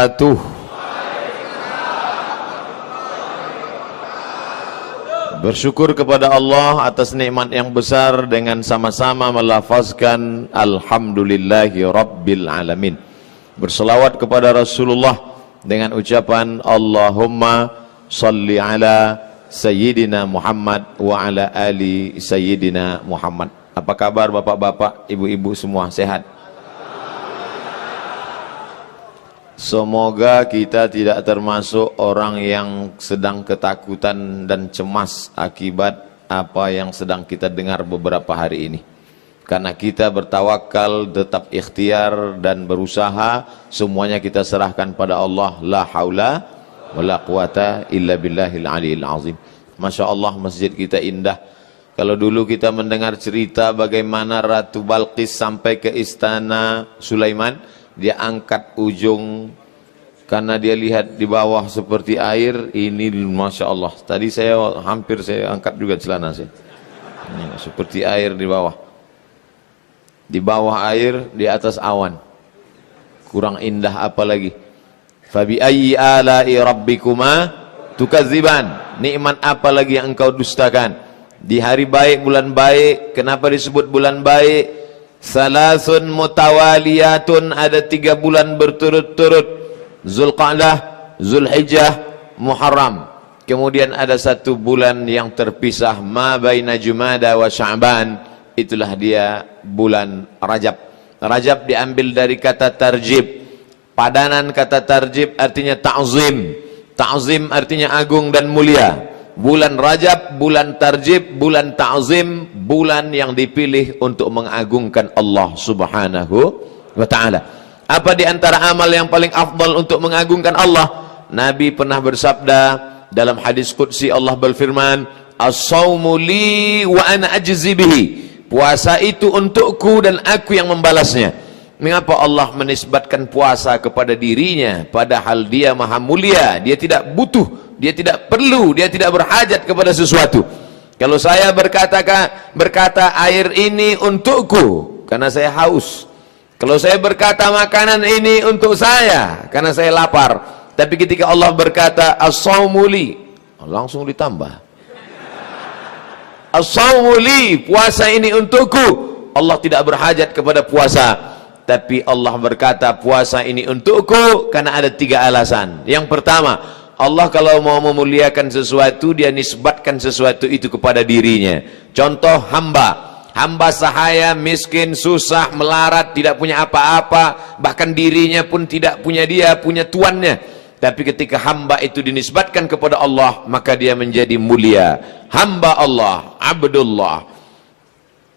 wabarakatuh. Bersyukur kepada Allah atas nikmat yang besar dengan sama-sama melafazkan Alhamdulillahi Rabbil Alamin. Berselawat kepada Rasulullah dengan ucapan Allahumma salli ala Sayyidina Muhammad wa ala ali Sayyidina Muhammad. Apa kabar bapak-bapak, ibu-ibu semua sehat? Semoga kita tidak termasuk orang yang sedang ketakutan dan cemas akibat apa yang sedang kita dengar beberapa hari ini. Karena kita bertawakal, tetap ikhtiar dan berusaha, semuanya kita serahkan pada Allah. La haula wa la quwata illa billahil aliyil azim. Masya Allah, masjid kita indah. Kalau dulu kita mendengar cerita bagaimana Ratu Balqis sampai ke istana Sulaiman, dia angkat ujung karena dia lihat di bawah seperti air. Ini Masya Allah, tadi saya hampir saya angkat juga celana saya. Ini, seperti air di bawah air, di atas awan. Kurang indah apa lagi? Fabi ayyi ala'i rabbikuma tukadziban. Nikmat apa lagi yang engkau dustakan? Di hari baik, bulan baik. Kenapa disebut bulan baik? Salasun mutawaliyatun, ada 3 bulan berturut-turut. Zulqa'dah, Zulhijjah, Muharram. Kemudian ada 1 bulan yang terpisah, ma baina Jumada wa Sya'ban. Itulah dia bulan Rajab. Rajab diambil dari kata tarjib. Padanan kata tarjib artinya ta'zim. Ta'zim artinya agung dan mulia. Bulan Rajab, bulan tarjib, bulan ta'zim, bulan yang dipilih untuk mengagungkan Allah Subhanahu wa ta'ala. Apa di antara amal yang paling afdal untuk mengagungkan Allah? Nabi pernah bersabda dalam hadis qudsi, Allah berfirman, as-sawmu li wa ana ajzi bihi. Puasa itu untukku dan aku yang membalasnya. Mengapa Allah menisbatkan puasa kepada dirinya, padahal dia maha mulia, dia tidak butuh, dia tidak perlu, dia tidak berhajat kepada sesuatu. Kalau saya berkata air ini untukku karena saya haus. Kalau saya berkata makanan ini untuk saya karena saya lapar. Tapi ketika Allah berkata as-sawmu li, langsung ditambah. As-sawmu li, puasa ini untukku. Allah tidak berhajat kepada puasa. Tapi Allah berkata puasa ini untukku karena ada 3 alasan. Yang pertama, Allah kalau mau memuliakan sesuatu, dia nisbatkan sesuatu itu kepada dirinya. Contoh hamba. Hamba sahaya, miskin, susah, melarat, tidak punya apa-apa. Bahkan dirinya pun tidak punya, dia punya tuannya. Tapi ketika hamba itu dinisbatkan kepada Allah, maka dia menjadi mulia. Hamba Allah, Abdullah.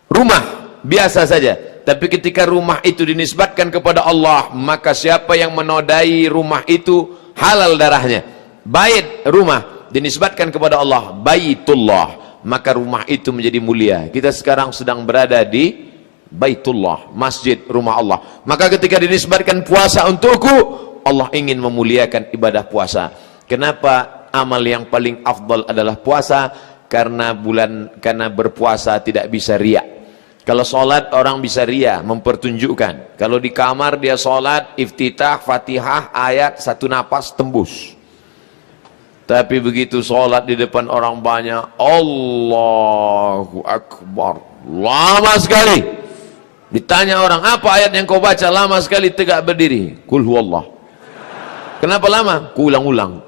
Rumah, biasa saja. Tapi ketika rumah itu dinisbatkan kepada Allah, maka siapa yang menodai rumah itu halal darahnya. Bait, rumah, dinisbatkan kepada Allah, Baitullah, maka rumah itu menjadi mulia. Kita sekarang sedang berada di Baitullah, masjid, rumah Allah. Maka ketika dinisbatkan puasa untukku, Allah ingin memuliakan ibadah puasa. Kenapa amal yang paling afdal adalah puasa? Karena berpuasa tidak bisa riya. Kalau sholat orang bisa riya, mempertunjukkan. Kalau di kamar dia sholat, iftitah, fatihah, ayat, 1 napas tembus. Tapi begitu sholat di depan orang banyak, Allahu Akbar, lama sekali. Ditanya orang, apa ayat yang kau baca? Lama sekali, tegak berdiri. Kul huwallah. Kenapa lama? Kuulang-ulang.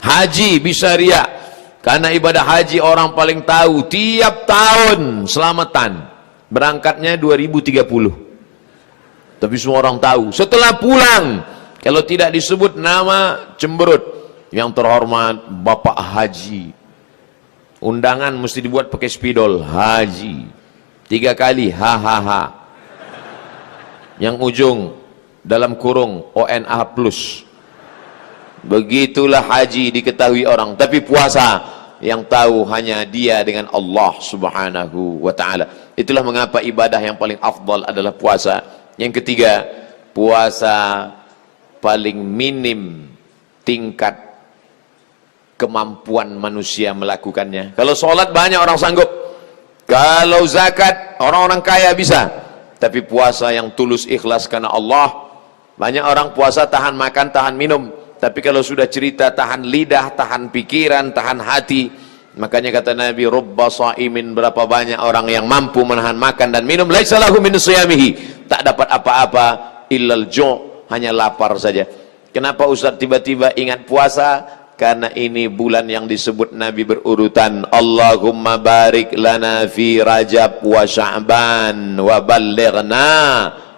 Haji bisa riya. Karena ibadah haji orang paling tahu, tiap tahun selamatan. Berangkatnya 2030. Tapi semua orang tahu. Setelah pulang, kalau tidak disebut nama, cemberut. Yang terhormat Bapak Haji. Undangan mesti dibuat pakai spidol, Haji. 3 kali, hahaha. Yang ujung dalam kurung ONA+. Begitulah haji diketahui orang. Tapi puasa yang tahu hanya dia dengan Allah Subhanahu wa ta'ala. Itulah mengapa ibadah yang paling afdal adalah puasa. Yang ketiga, puasa paling minim tingkat kemampuan manusia melakukannya. Kalau sholat banyak orang sanggup. Kalau zakat orang-orang kaya bisa. Tapi puasa yang tulus ikhlas karena Allah, Banyak orang puasa tahan makan, tahan minum, tapi kalau sudah cerita tahan lidah, tahan pikiran, tahan hati. Makanya kata Nabi, rubba shaimin, berapa banyak orang yang mampu menahan makan dan minum, laisa lahu min siyamihi, tak dapat apa-apa illal ju', hanya lapar saja. Kenapa Ustaz tiba-tiba ingat puasa? Karena ini bulan yang disebut Nabi berurutan. Allahumma barik lana fi Rajab wa Sya'ban wa ballighna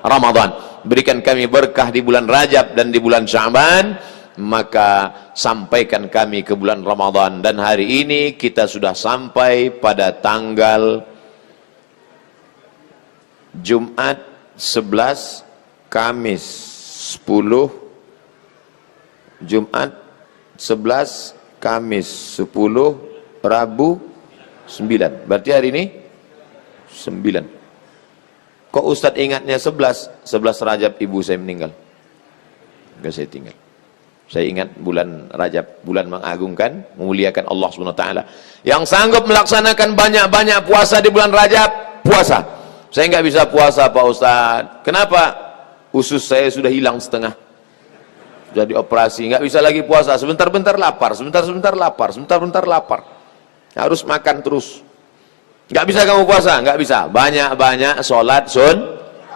Ramadan. Berikan kami berkah di bulan Rajab dan di bulan Sya'ban, maka sampaikan kami ke bulan Ramadan. Dan hari ini kita sudah sampai pada tanggal Jumat 11, Kamis 10, Jumat 11, Kamis 10, Rabu 9. Berarti hari ini 9. Kok Ustadz ingatnya 11? 11 Rajab ibu saya meninggal. Enggak, saya tinggal. Saya ingat bulan Rajab, bulan mengagungkan, memuliakan Allah SWT. Yang sanggup melaksanakan banyak-banyak puasa di bulan Rajab, puasa. Saya nggak bisa puasa Pak Ustadz. Kenapa? Usus saya sudah hilang setengah. Jadi operasi, nggak bisa lagi puasa. Sebentar-bentar lapar, sebentar-bentar lapar, sebentar-bentar lapar. Harus makan terus. Nggak bisa kamu puasa, nggak bisa. Banyak-banyak sholat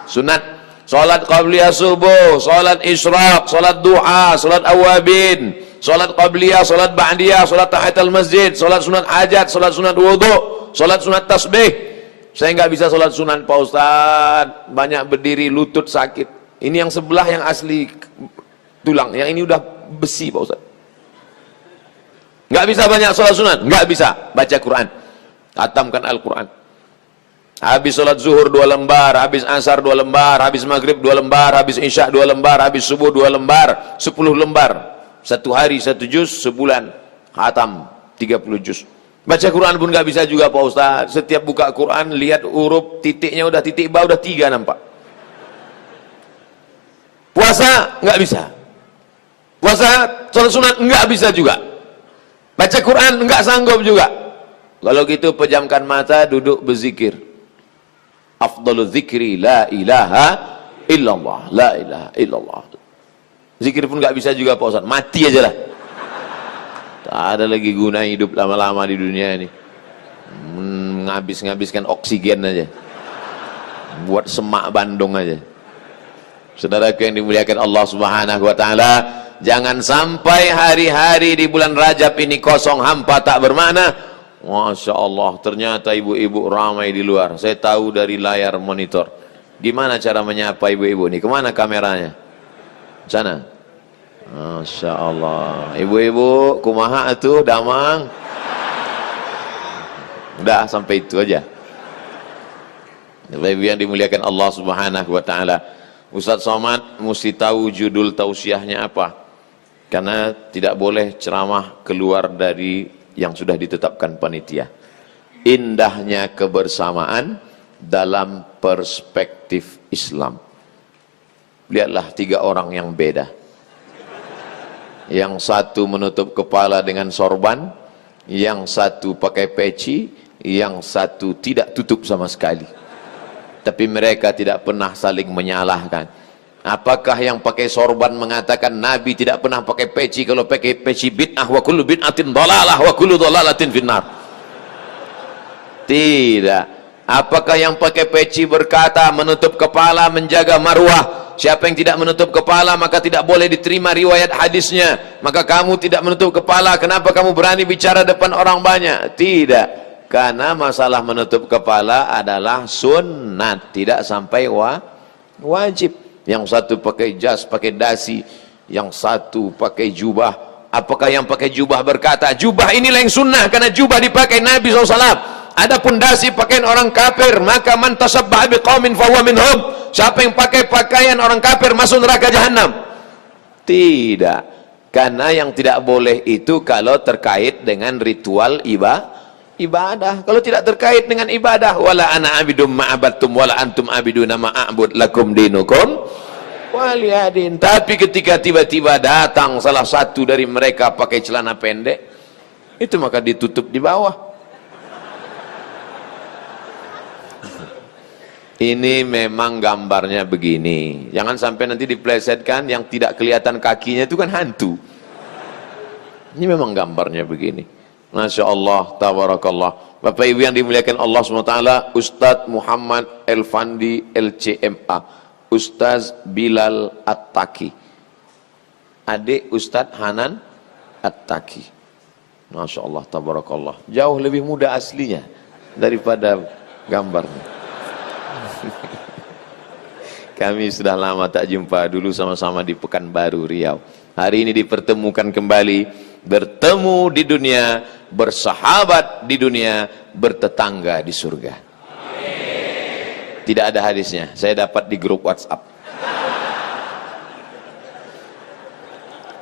sunat. Sholat qabliyah subuh, sholat isyraq, sholat duha, sholat awabin, sholat qabliyah, sholat ba'diyah, sholat tahiyatul masjid, sholat sunat hajat, sholat sunat wudu, sholat sunat tasbih. Saya nggak bisa sholat sunat Pak Ustadz. Banyak berdiri, lutut sakit. Ini yang sebelah yang asli tulang, yang ini udah besi Pak Ustaz. Nggak bisa banyak sholat sunat, nggak bisa baca Quran, khatamkan Al-Quran. Habis sholat zuhur 2 lembar, habis asar 2 lembar, habis maghrib 2 lembar, habis isya 2 lembar, habis subuh 2 lembar, 10 lembar. Satu hari 1 juz, sebulan khatam 30 juz. Baca Quran pun nggak bisa juga Pak Ustaz. Setiap buka Quran lihat huruf titiknya udah titik bawah udah 3 nampak. Puasa nggak bisa. Puasa, sholat sunat enggak bisa juga. Baca Quran enggak sanggup juga. Kalau gitu pejamkan mata, duduk berzikir. Afdalul zikri la ilaha illallah, la ilaha illallah. Zikir pun enggak bisa juga Pak Ustaz. Mati aja lah. Tak ada lagi guna hidup lama-lama di dunia ini. Ngabiskan oksigen aja. Buat semak Bandung aja. Saudaraku yang dimuliakan Allah Subhanahu wa taala, jangan sampai hari-hari di bulan Rajab ini kosong, hampa, tak bermakna. Masya Allah, ternyata ibu-ibu ramai di luar. Saya tahu dari layar monitor. Gimana cara menyapa ibu-ibu ini? Kemana kameranya? Sana. Masya Allah. Ibu-ibu, kumaha atuh, damang. Udah, sampai itu aja. Ibu yang dimuliakan Allah Subhanahu wa taala. Ustaz Somad mesti tahu judul tausiahnya apa. Karena tidak boleh ceramah keluar dari yang sudah ditetapkan panitia. Indahnya kebersamaan dalam perspektif Islam. Lihatlah 3 orang yang beda. Yang satu menutup kepala dengan sorban, yang satu pakai peci, yang satu tidak tutup sama sekali. Tapi mereka tidak pernah saling menyalahkan. Apakah yang pakai sorban mengatakan Nabi tidak pernah pakai peci? Kalau pakai peci bid'ah, wa kullu bid'atin dhalalah wa kullu dhalalatin finnar. Tidak. Apakah yang pakai peci berkata menutup kepala menjaga marwah? Siapa yang tidak menutup kepala maka tidak boleh diterima riwayat hadisnya. Maka kamu tidak menutup kepala, kenapa kamu berani bicara depan orang banyak? Tidak. Karena masalah menutup kepala adalah sunnat, tidak sampai wajib. Yang satu pakai jas, pakai dasi, yang satu pakai jubah. Apakah yang pakai jubah berkata jubah inilah yang sunnah karena jubah dipakai Nabi SAW? Adapun dasi pakaian orang kafir, maka man tasabbaha biqaumin fahuwa minhum. Siapa yang pakai pakaian orang kafir masuk neraka jahanam? Tidak. Karena yang tidak boleh itu kalau terkait dengan ritual ibadah. Kalau tidak terkait dengan ibadah, wala ana abidum ma'abattum wala antum abiduna ma'abud lakum dinukum waliyadin. Tapi ketika tiba-tiba datang salah satu dari mereka pakai celana pendek, itu maka ditutup di bawah. Ini memang gambarnya begini. Jangan sampai nanti diplesetkan yang tidak kelihatan kakinya itu kan hantu. Ini memang gambarnya begini. Masya Allah, tabarakallah. Bapak Ibu yang dimuliakan Allah SWT, Ustadz Muhammad Elfandi LCMA, Ustadz Bilal At-Taki, adik Ustadz Hanan At-Taki. Masya Allah, tabarakallah. Jauh lebih muda aslinya daripada gambarnya. Kami sudah lama tak jumpa, dulu sama-sama di Pekanbaru, Riau. Hari ini dipertemukan kembali, bertemu di dunia, bersahabat di dunia, bertetangga di surga. Tidak ada hadisnya, saya dapat di grup WhatsApp.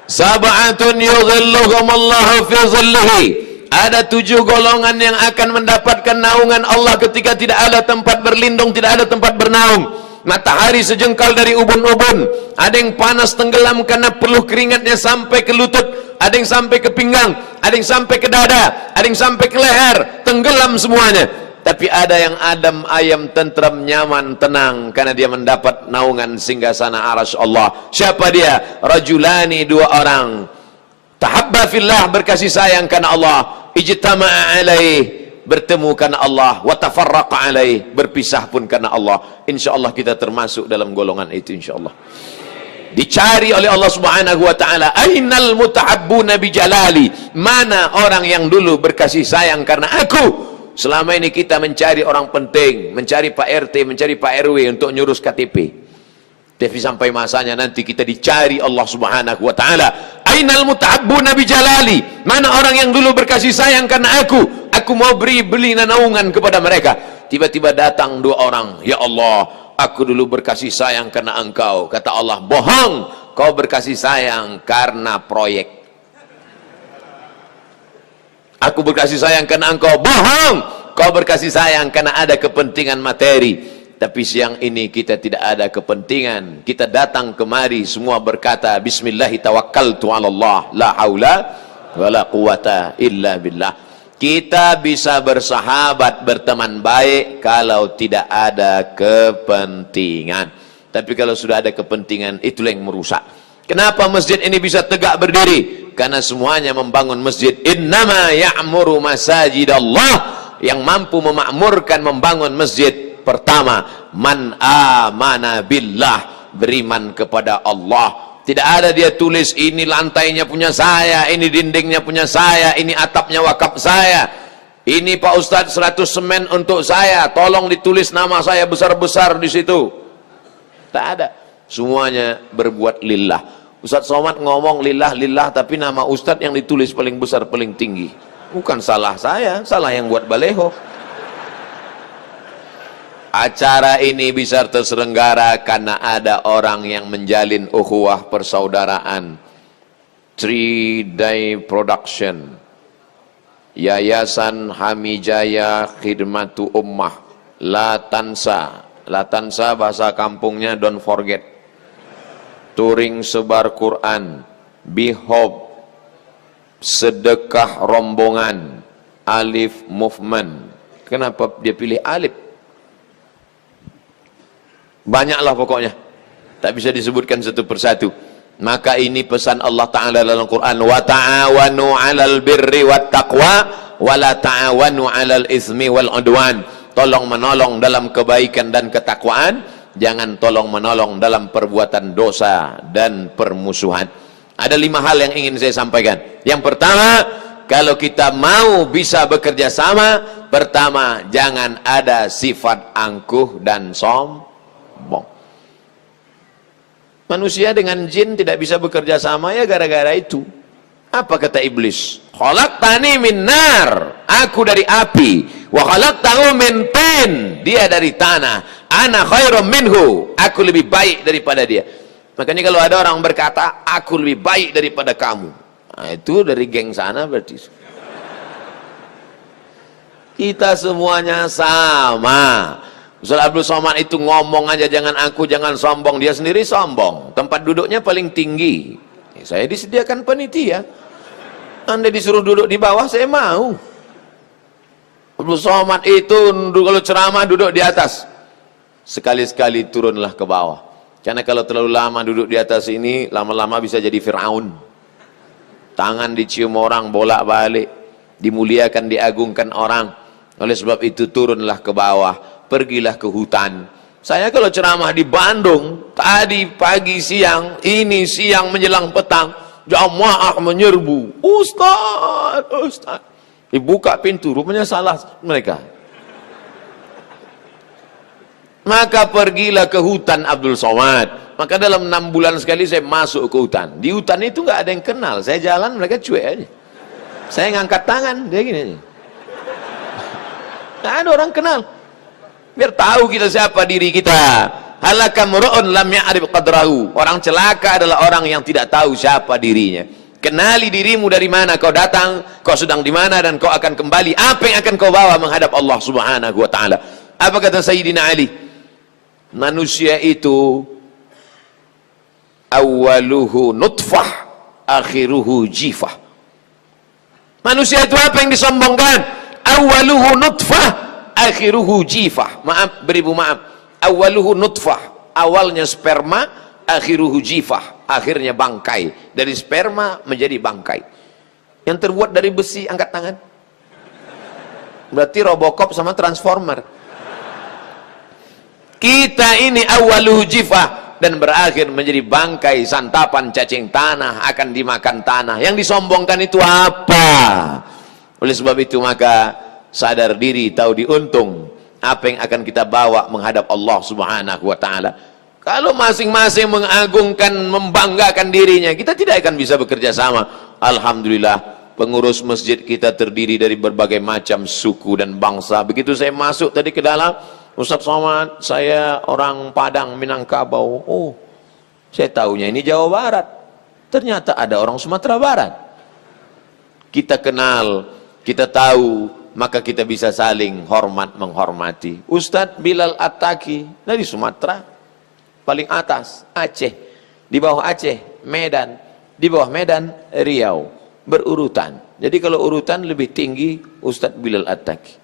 Sab'atun yudhilluhumullahu fi dhillihi. Ada 7 golongan yang akan mendapatkan naungan Allah ketika tidak ada tempat berlindung, tidak ada tempat bernaung. Matahari sejengkal dari ubun-ubun. Ada yang panas tenggelam karena peluh keringatnya sampai ke lutut. Ada yang sampai ke pinggang, ada yang sampai ke dada, ada yang sampai ke leher, tenggelam semuanya. Tapi ada yang adem ayam, tentram, nyaman, tenang karena dia mendapat naungan singgasana arasy Allah. Siapa dia? Rajulani, 2 orang. Tahabba fillah, berkasih sayang karena Allah, ijtama'a alaih, bertemu karena Allah, wa tafarraqa alaih, berpisah pun karena Allah. Insyaallah kita termasuk dalam golongan itu insyaallah. Dicari oleh Allah Subhanahu wa taala, ainal mutahabbuna bijalali, mana orang yang dulu berkasih sayang karena aku. Selama ini kita mencari orang penting, mencari Pak RT, mencari Pak RW untuk nyurus KTP. Tapi sampai masanya nanti kita dicari Allah Subhanahu wa taala. Ainal mutahabbuna bijalali? Mana orang yang dulu berkasih sayang karena aku? Aku mau beli naungan kepada mereka. Tiba-tiba datang 2 orang. Ya Allah, aku dulu berkasih sayang karena engkau. Kata Allah, bohong. Kau berkasih sayang karena proyek. Aku berkasih sayang karena engkau. Bohong. Kau berkasih sayang karena ada kepentingan materi. Tapi siang ini kita tidak ada kepentingan. Kita datang kemari semua berkata, Bismillahi tawakkaltu ala Allah, la haula wa la quwata illa billah. Kita bisa bersahabat, berteman baik kalau tidak ada kepentingan. Tapi kalau sudah ada kepentingan, itulah yang merusak. Kenapa masjid ini bisa tegak berdiri? Karena semuanya membangun masjid. Innama ya'muru masajidallah. Yang mampu memakmurkan membangun masjid, pertama, man amana billah, beriman kepada Allah. Tidak ada dia tulis ini lantainya punya saya, ini dindingnya punya saya, ini atapnya wakaf saya, ini Pak Ustadz 100 semen untuk saya, tolong ditulis nama saya besar-besar di situ. Tak ada. Semuanya berbuat lillah. Ustadz Somad ngomong lillah, tapi nama Ustadz yang ditulis paling besar, paling tinggi. Bukan salah saya, salah yang buat baleho. Acara ini bisa terselenggara karena ada orang yang menjalin ukhuwah persaudaraan. 3-day production, Yayasan Hamijaya Khidmatu Ummah, Latansa. Latansa bahasa kampungnya don't forget. Touring sebar Quran, Bihob, Sedekah Rombongan, Alif Movement. Kenapa dia pilih Alif? Banyaklah pokoknya, tak bisa disebutkan satu persatu. Maka ini pesan Allah Ta'ala dalam Quran, wa ta'awanu 'alal birri wat taqwa wa la ta'awanu 'alal ismi wal udwan. Tolong menolong dalam kebaikan dan ketakwaan, jangan tolong menolong dalam perbuatan dosa dan permusuhan. Ada 5 hal yang ingin saya sampaikan. Yang pertama, kalau kita mau bisa bekerja sama, pertama, jangan ada sifat angkuh dan sombong. Manusia dengan jin tidak bisa bekerja sama ya gara-gara itu. Apa kata iblis? Khalaqtani min nar, aku dari api, wa khalaqtahu min tin, dia dari tanah. Ana khairum minhu, aku lebih baik daripada dia. Makanya kalau ada orang berkata, aku lebih baik daripada kamu, nah, itu dari geng sana berarti. Kita semuanya sama. Ustaz Abdul Somad itu ngomong aja, jangan aku, jangan sombong. Dia sendiri sombong. Tempat duduknya paling tinggi. Saya disediakan panitia. Anda disuruh duduk di bawah, saya mau. Abdul Somad itu kalau ceramah duduk di atas. sekali-sekali turunlah ke bawah. Karena kalau terlalu lama duduk di atas ini, lama-lama bisa jadi Fir'aun. Tangan dicium orang bolak-balik, dimuliakan, diagungkan orang. Oleh sebab itu turunlah ke bawah, pergilah ke hutan. Saya kalau ceramah di Bandung, tadi pagi siang, ini siang menjelang petang, jamaah menyerbu. Ustaz, Ustaz. Dibuka pintu, rupanya salah mereka. Maka pergilah ke hutan Abdul Somad. Maka dalam 6 bulan sekali saya masuk ke hutan. Di hutan itu nggak ada yang kenal. Saya jalan, mereka cuek aja. Saya ngangkat tangan, dia gini aja. Nggak ada orang kenal. Biar tahu kita siapa diri kita. Halaka mur'un lam ya'rif qadrahu. Orang celaka adalah orang yang tidak tahu siapa dirinya. Kenali dirimu dari mana kau datang, kau sedang di mana, dan kau akan kembali. Apa yang akan kau bawa menghadap Allah Subhanahu wa taala? Apa kata Sayyidina Ali? Manusia itu awaluhu nutfah, akhiruhu jifah. Manusia itu apa yang disombongkan? Awaluhu nutfah, akhiruhu jifah. Maaf, beribu maaf. Awaluhu nutfah, awalnya sperma, akhiruhu jifah, akhirnya bangkai. Dari sperma menjadi bangkai. Yang terbuat dari besi, angkat tangan. Berarti Robocop sama Transformer. Kita ini awaluhu jifah, dan berakhir menjadi bangkai, santapan cacing tanah, akan dimakan tanah. Yang disombongkan itu apa? Oleh sebab itu maka sadar diri, tahu diuntung. Apa yang akan kita bawa menghadap Allah Subhanahu wa taala. Kalau masing-masing mengagungkan, membanggakan dirinya, kita tidak akan bisa bekerja sama. Alhamdulillah, pengurus masjid kita terdiri dari berbagai macam suku dan bangsa. Begitu saya masuk tadi ke dalam, Ustaz Somad, saya orang Padang, Minangkabau. Oh, saya tahunya ini Jawa Barat. Ternyata ada orang Sumatera Barat. Kita kenal, kita tahu, maka kita bisa saling hormat menghormati. Ustaz Bilal Attaqi dari Sumatera, paling atas Aceh, di bawah Aceh Medan, di bawah Medan Riau, berurutan. Jadi kalau urutan lebih tinggi Ustaz Bilal Attaqi,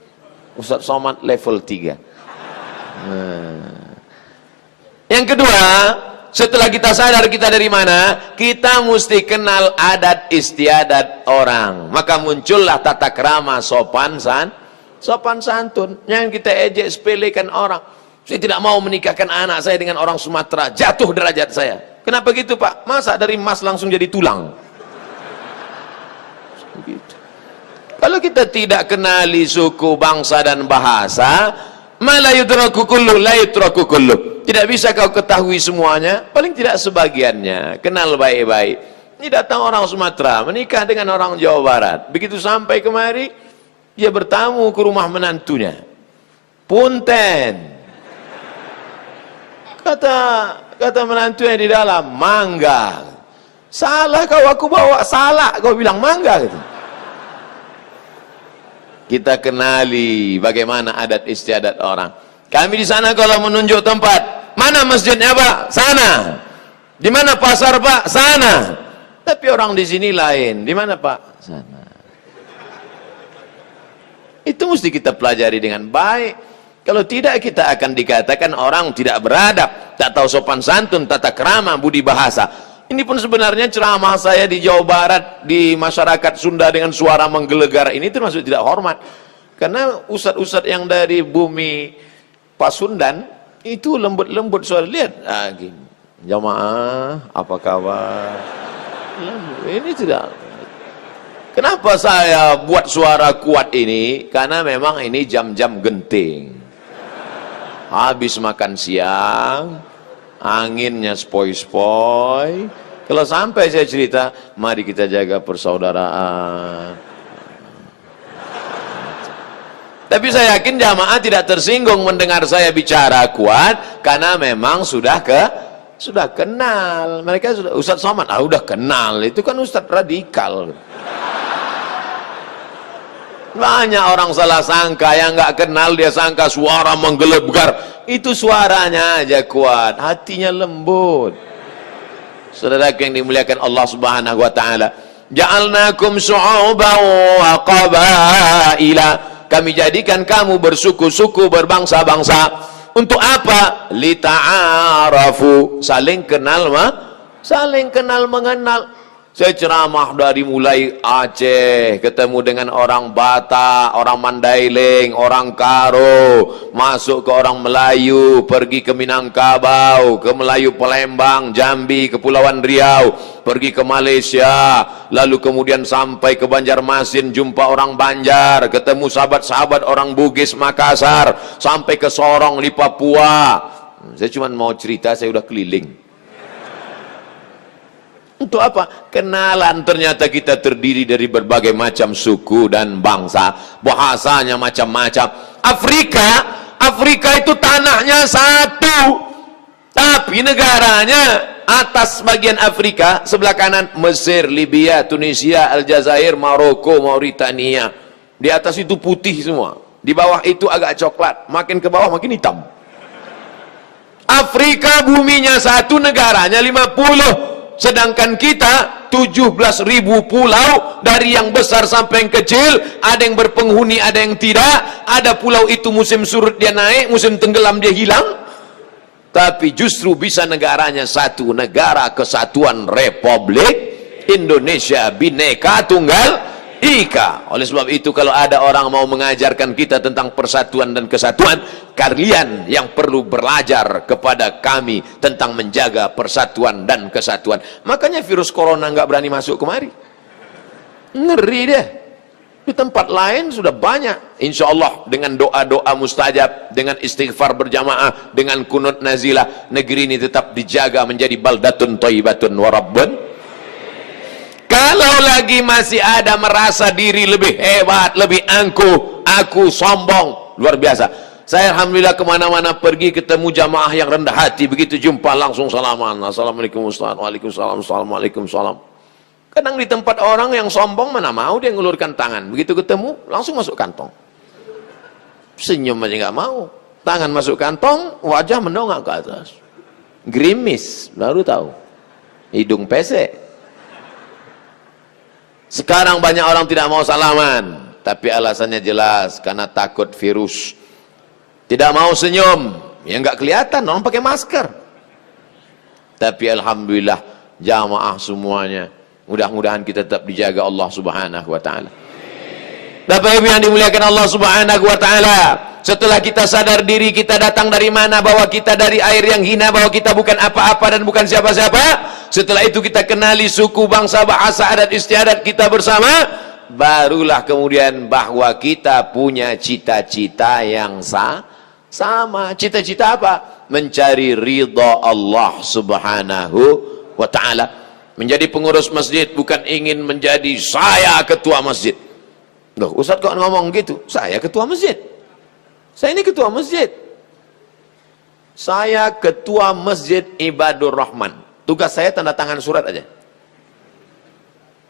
Ustaz Somad level 3. Yang kedua, setelah kita sadar kita dari mana, kita mesti kenal adat istiadat orang. Maka muncullah tata krama sopan santun. Yang kita ejek sepelekan orang. Saya tidak mau menikahkan anak saya dengan orang Sumatera, jatuh derajat saya. Kenapa gitu Pak? Masa dari emas langsung jadi tulang? Gitu. Kalau kita tidak kenali suku, bangsa dan bahasa, la yudraku kullu, la yudraku kullu. Tidak bisa kau ketahui semuanya, paling tidak sebagiannya. Kenal baik-baik. Ini datang orang Sumatera menikah dengan orang Jawa Barat. Begitu sampai kemari, dia bertamu ke rumah menantunya. Punten. Kata menantunya di dalam, mangga. Salah kau, aku bawa salah, kau bilang mangga gitu. Kita kenali bagaimana adat istiadat orang. Kami di sana kalau menunjuk tempat, mana masjidnya Pak? Sana. Di mana pasar Pak? Sana. Tapi orang di sini lain. Di mana Pak? Sana. Itu mesti kita pelajari dengan baik. Kalau tidak, kita akan dikatakan orang tidak beradab, tak tahu sopan santun, tata krama, budi bahasa. Ini pun sebenarnya ceramah saya di Jawa Barat, di masyarakat Sunda dengan suara menggelegar ini termasuk tidak hormat. Karena ustadz-ustadz yang dari bumi Pasundan itu lembut-lembut suara. Lihat, gini. Jamaah, apa kabar? Ini tidak. Kenapa saya buat suara kuat ini? Karena memang ini jam-jam genting. Habis makan siang, anginnya spoi-spoi. Kalau sampai saya cerita, mari kita jaga persaudaraan. Tapi saya yakin jamaah tidak tersinggung mendengar saya bicara kuat, karena memang sudah kenal. Mereka sudah, Ustaz Somad, udah kenal, itu kan Ustaz radikal. Banyak orang salah sangka, yang nggak kenal dia sangka suara menggelegar. Itu suaranya aja kuat, hatinya lembut. Saudaraku yang dimuliakan Allah Subhanahu wa taala, ja'alnakum syu'uban wa qabaila. Kami jadikan kamu bersuku-suku, berbangsa-bangsa. Untuk apa? Lita'arafu, saling kenal saling kenal mengenal. Saya ceramah dari mulai Aceh, ketemu dengan orang Batak, orang Mandailing, orang Karo, masuk ke orang Melayu, pergi ke Minangkabau, ke Melayu Palembang, Jambi, Kepulauan Riau, pergi ke Malaysia, lalu kemudian sampai ke Banjarmasin, jumpa orang Banjar, ketemu sahabat-sahabat orang Bugis Makassar, sampai ke Sorong di Papua. Saya cuma mau cerita, saya udah keliling. Untuk apa? Kenalan. Ternyata kita terdiri dari berbagai macam suku dan bangsa, bahasanya macam-macam. Afrika itu tanahnya satu, tapi negaranya atas bagian Afrika, sebelah kanan Mesir, Libya, Tunisia, Aljazair, Maroko, Mauritania. Di atas itu putih semua, di bawah itu agak coklat, makin ke bawah makin hitam. Afrika buminya satu, negaranya 50. Sedangkan kita 17.000 pulau, dari yang besar sampai yang kecil, ada yang berpenghuni, ada yang tidak. Ada pulau itu musim surut dia naik, musim tenggelam dia hilang. Tapi justru bisa negaranya satu, negara kesatuan Republik Indonesia Bhinneka Tunggal Ika. Oleh sebab itu, kalau ada orang mau mengajarkan kita tentang persatuan dan kesatuan, kalian yang perlu belajar kepada kami tentang menjaga persatuan dan kesatuan. Makanya virus corona nggak berani masuk kemari. Ngeri deh. Di tempat lain sudah banyak. Insya Allah dengan doa-doa mustajab, dengan istighfar berjamaah, dengan kunut nazilah, negeri ini tetap dijaga menjadi baldatun thayyibatun wa rabbun. Kalau lagi masih ada merasa diri lebih hebat, lebih angkuh, aku sombong, luar biasa. Saya alhamdulillah kemana-mana pergi ketemu jamaah yang rendah hati, begitu jumpa langsung salaman. Assalamualaikum Ustaz, waalaikumsalam, assalamualaikum salam. Kadang di tempat orang yang sombong, mana mau dia ngulurkan tangan, begitu ketemu langsung masuk kantong. Senyum aja nggak mau, tangan masuk kantong, wajah mendongak ke atas, gerimis, baru tahu, hidung pesek. Sekarang banyak orang tidak mau salaman, tapi alasannya jelas, karena takut virus. Tidak mau senyum, ya nggak kelihatan, orang pakai masker. Tapi alhamdulillah jamaah semuanya, mudah-mudahan kita tetap dijaga Allah Subhanahu wa taala. Bapak Ibu yang dimuliakan Allah Subhanahu wa taala, setelah kita sadar diri kita datang dari mana, bahwa kita dari air yang hina, bahwa kita bukan apa-apa dan bukan siapa-siapa, setelah itu kita kenali suku, bangsa, bahasa, adat istiadat kita bersama, barulah kemudian bahwa kita punya cita-cita yang sama. Cita-cita apa? Mencari ridha Allah Subhanahu wa taala. Menjadi pengurus masjid bukan ingin menjadi saya ketua masjid. Loh, Ustaz kok ngomong gitu? Saya ketua masjid. Saya ini ketua masjid. Saya ketua masjid Ibadur Rahman. Tugas saya tanda tangan surat aja.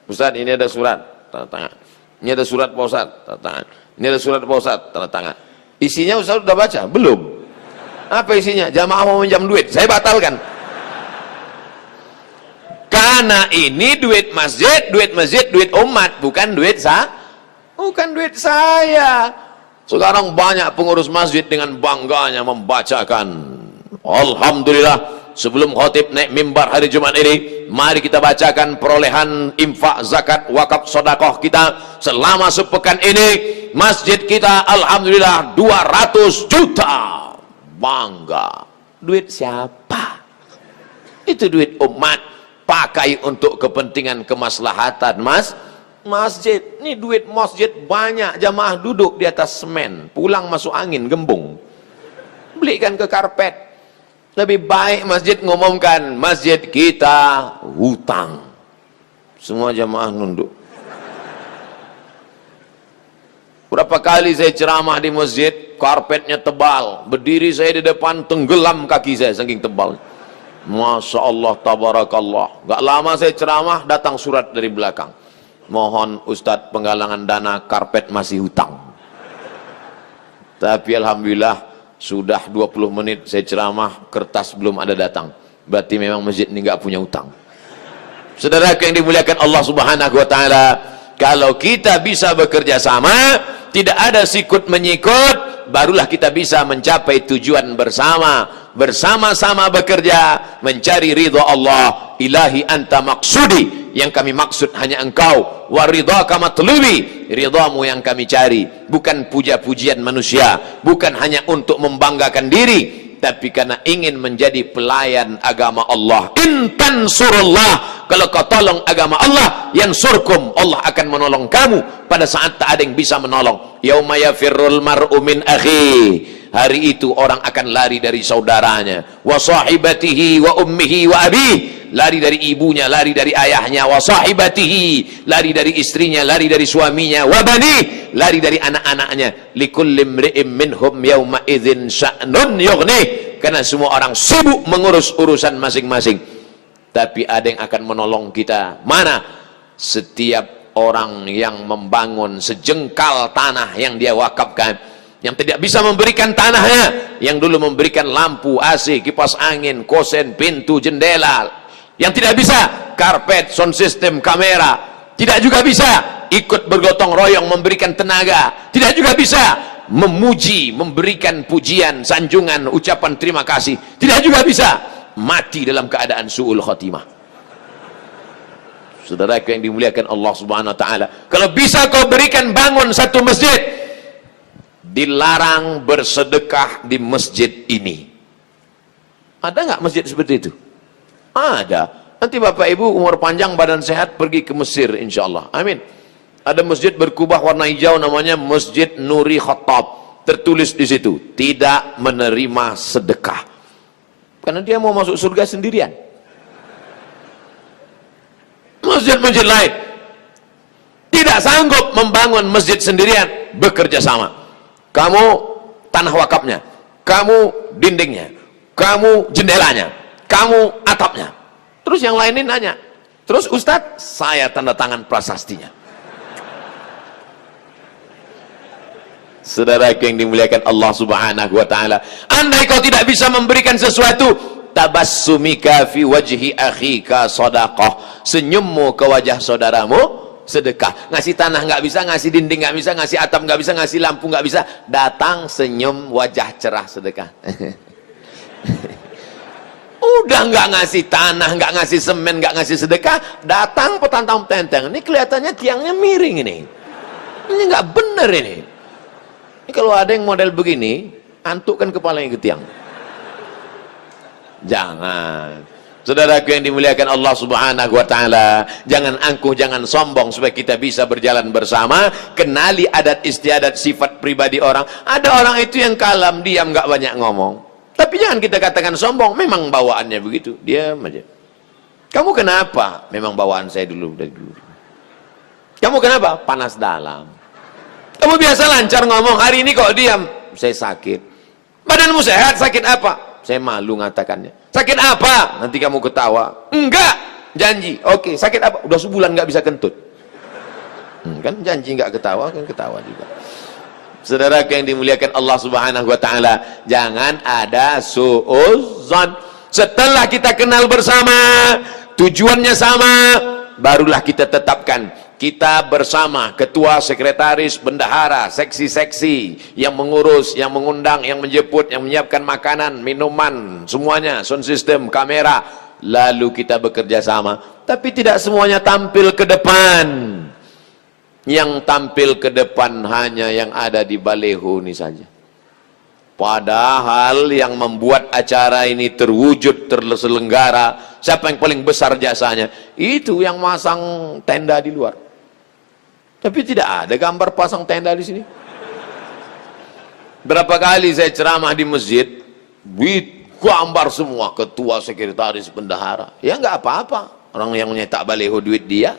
Ustaz, ini ada surat, tanda tangan. Ini ada surat Pak Ustaz, tanda tangan. Ini ada surat Pak Ustaz, tanda tangan. Isinya Ustaz sudah baca? Belum. Apa isinya? Jamaah mau minjam duit, saya batalkan. Karena ini duit masjid, duit umat, bukan duit saya. Sekarang banyak pengurus masjid dengan bangganya membacakan, alhamdulillah, sebelum khatib naik mimbar hari Jumat ini, mari kita bacakan perolehan infak, zakat, wakaf, sedekah kita selama sepekan ini. Masjid kita alhamdulillah 200 juta. Bangga. Duit siapa? Itu duit umat, pakai untuk kepentingan kemaslahatan masjid. Ini duit masjid banyak, jamaah duduk di atas semen, pulang masuk angin, gembung. Belikan ke karpet. Lebih baik masjid ngumumkan, masjid kita hutang. Semua jamaah nunduk. Berapa kali saya ceramah di masjid, karpetnya tebal, berdiri saya di depan, tenggelam kaki saya saking tebal. Masya Allah, tabarakallah. Gak lama saya ceramah, datang surat dari belakang. Mohon Ustadz penggalangan dana, karpet masih hutang. Tapi alhamdulillah sudah 20 menit saya ceramah, kertas belum ada datang. Berarti memang masjid ini gak punya hutang. Saudara yang dimuliakan Allah Subhanahu wa taala, kalau kita bisa bekerja sama, tidak ada sikut menyikut, barulah kita bisa mencapai tujuan bersama. Bersama-sama bekerja mencari ridha Allah. Ilahi anta maksudi, yang kami maksud hanya engkau. Wa ridhaka matlubi, ridhamu yang kami cari, bukan puja-pujian manusia, bukan hanya untuk membanggakan diri, tapi karena ingin menjadi pelayan agama Allah. In tansurullah, kalau kau tolong agama Allah, yansurkum, Allah akan menolong kamu pada saat tak ada yang bisa menolong. Yauma yafirrul mar'u min akhi, hari itu orang akan lari dari saudaranya. Wa sahibatihi wa ummihi wa abih, lari dari ibunya, lari dari ayahnya. Wa sahibatihi, lari dari istrinya, lari dari suaminya. Wa bani, lari dari anak-anaknya. Likulli imri'im minhum yawma idzin sya'nun yughnih, karena semua orang sibuk mengurus urusan masing-masing. Tapi ada yang akan menolong kita. Mana? Setiap orang yang membangun sejengkal tanah yang dia wakafkan, yang tidak bisa memberikan tanahnya, yang dulu memberikan lampu, AC, kipas angin, kosen, pintu, jendela, yang tidak bisa karpet, sound system, kamera, tidak juga bisa ikut bergotong royong memberikan tenaga, tidak juga bisa memuji, memberikan pujian, sanjungan, ucapan terima kasih, tidak juga bisa, mati dalam keadaan su'ul khotimah. Saudaraku yang dimuliakan Allah Subhanahu wa taala, kalau bisa kau berikan bangun satu masjid, dilarang bersedekah di masjid ini. Ada nggak masjid seperti itu? Ada. Nanti Bapak Ibu umur panjang, badan sehat, pergi ke Mesir insyaallah. Amin. Ada masjid berkubah warna hijau namanya Masjid Nuri Khattab. Tertulis di situ, tidak menerima sedekah. Karena dia mau masuk surga sendirian. Masjid-masjid lain tidak sanggup membangun masjid sendirian, bekerja sama. Kamu tanah wakafnya, kamu dindingnya, kamu jendelanya, kamu atapnya. Terus yang lain ini nanya, terus Ustadz, saya tanda tangan prasastinya. Saudara yang dimuliakan Allah Subhanahu wa taala, andai kau tidak bisa memberikan sesuatu, tabassumika fi wajhi akhika sadaqah, senyummu ke wajah saudaramu sedekah. Ngasih tanah nggak bisa, ngasih dinding nggak bisa, ngasih atap nggak bisa, ngasih lampu nggak bisa, datang senyum wajah cerah sedekah. Udah nggak ngasih tanah, nggak ngasih semen, nggak ngasih sedekah, datang petantang tenteng. Ini kelihatannya tiangnya miring ini. Ini nggak bener ini. Ini kalau ada yang model begini, antukkan kepalanya ke tiang. Jangan. Saudaraku yang dimuliakan Allah Subhanahu wa taala, jangan angkuh, jangan sombong, supaya kita bisa berjalan bersama. Kenali adat istiadat, sifat pribadi orang. Ada orang itu yang kalem, diam, nggak banyak ngomong. Tapi jangan kita katakan sombong, memang bawaannya begitu, diam aja. Kamu kenapa? Memang bawaan saya dulu dari dulu. Kamu kenapa? Panas dalam. Kamu biasa lancar ngomong, hari ini kok diam? Saya sakit. Badanmu sehat, sakit apa? Saya malu ngatakannya. Sakit apa? Nanti kamu ketawa. Enggak, janji. Oke, sakit apa? Udah sebulan nggak bisa kentut. Kan janji nggak ketawa, kan ketawa juga. Saudara yang dimuliakan Allah Subhanahu wa taala, jangan ada suudzon. Setelah kita kenal bersama, tujuannya sama, barulah kita tetapkan. Kita bersama, ketua, sekretaris, bendahara, seksi-seksi, yang mengurus, yang mengundang, yang menjemput, yang menyiapkan makanan, minuman, semuanya, sound system, kamera. Lalu kita bekerja sama. Tapi tidak semuanya tampil ke depan. Yang tampil ke depan hanya yang ada di baleho ini saja. Padahal yang membuat acara ini terwujud, terselenggara, siapa yang paling besar jasanya? Itu yang masang tenda di luar. Tapi tidak ada gambar pasang tenda di sini. Berapa kali saya ceramah di masjid, gambar semua ketua, sekretaris, bendahara. Ya nggak apa-apa, orang yang nyetak baleho duit dia.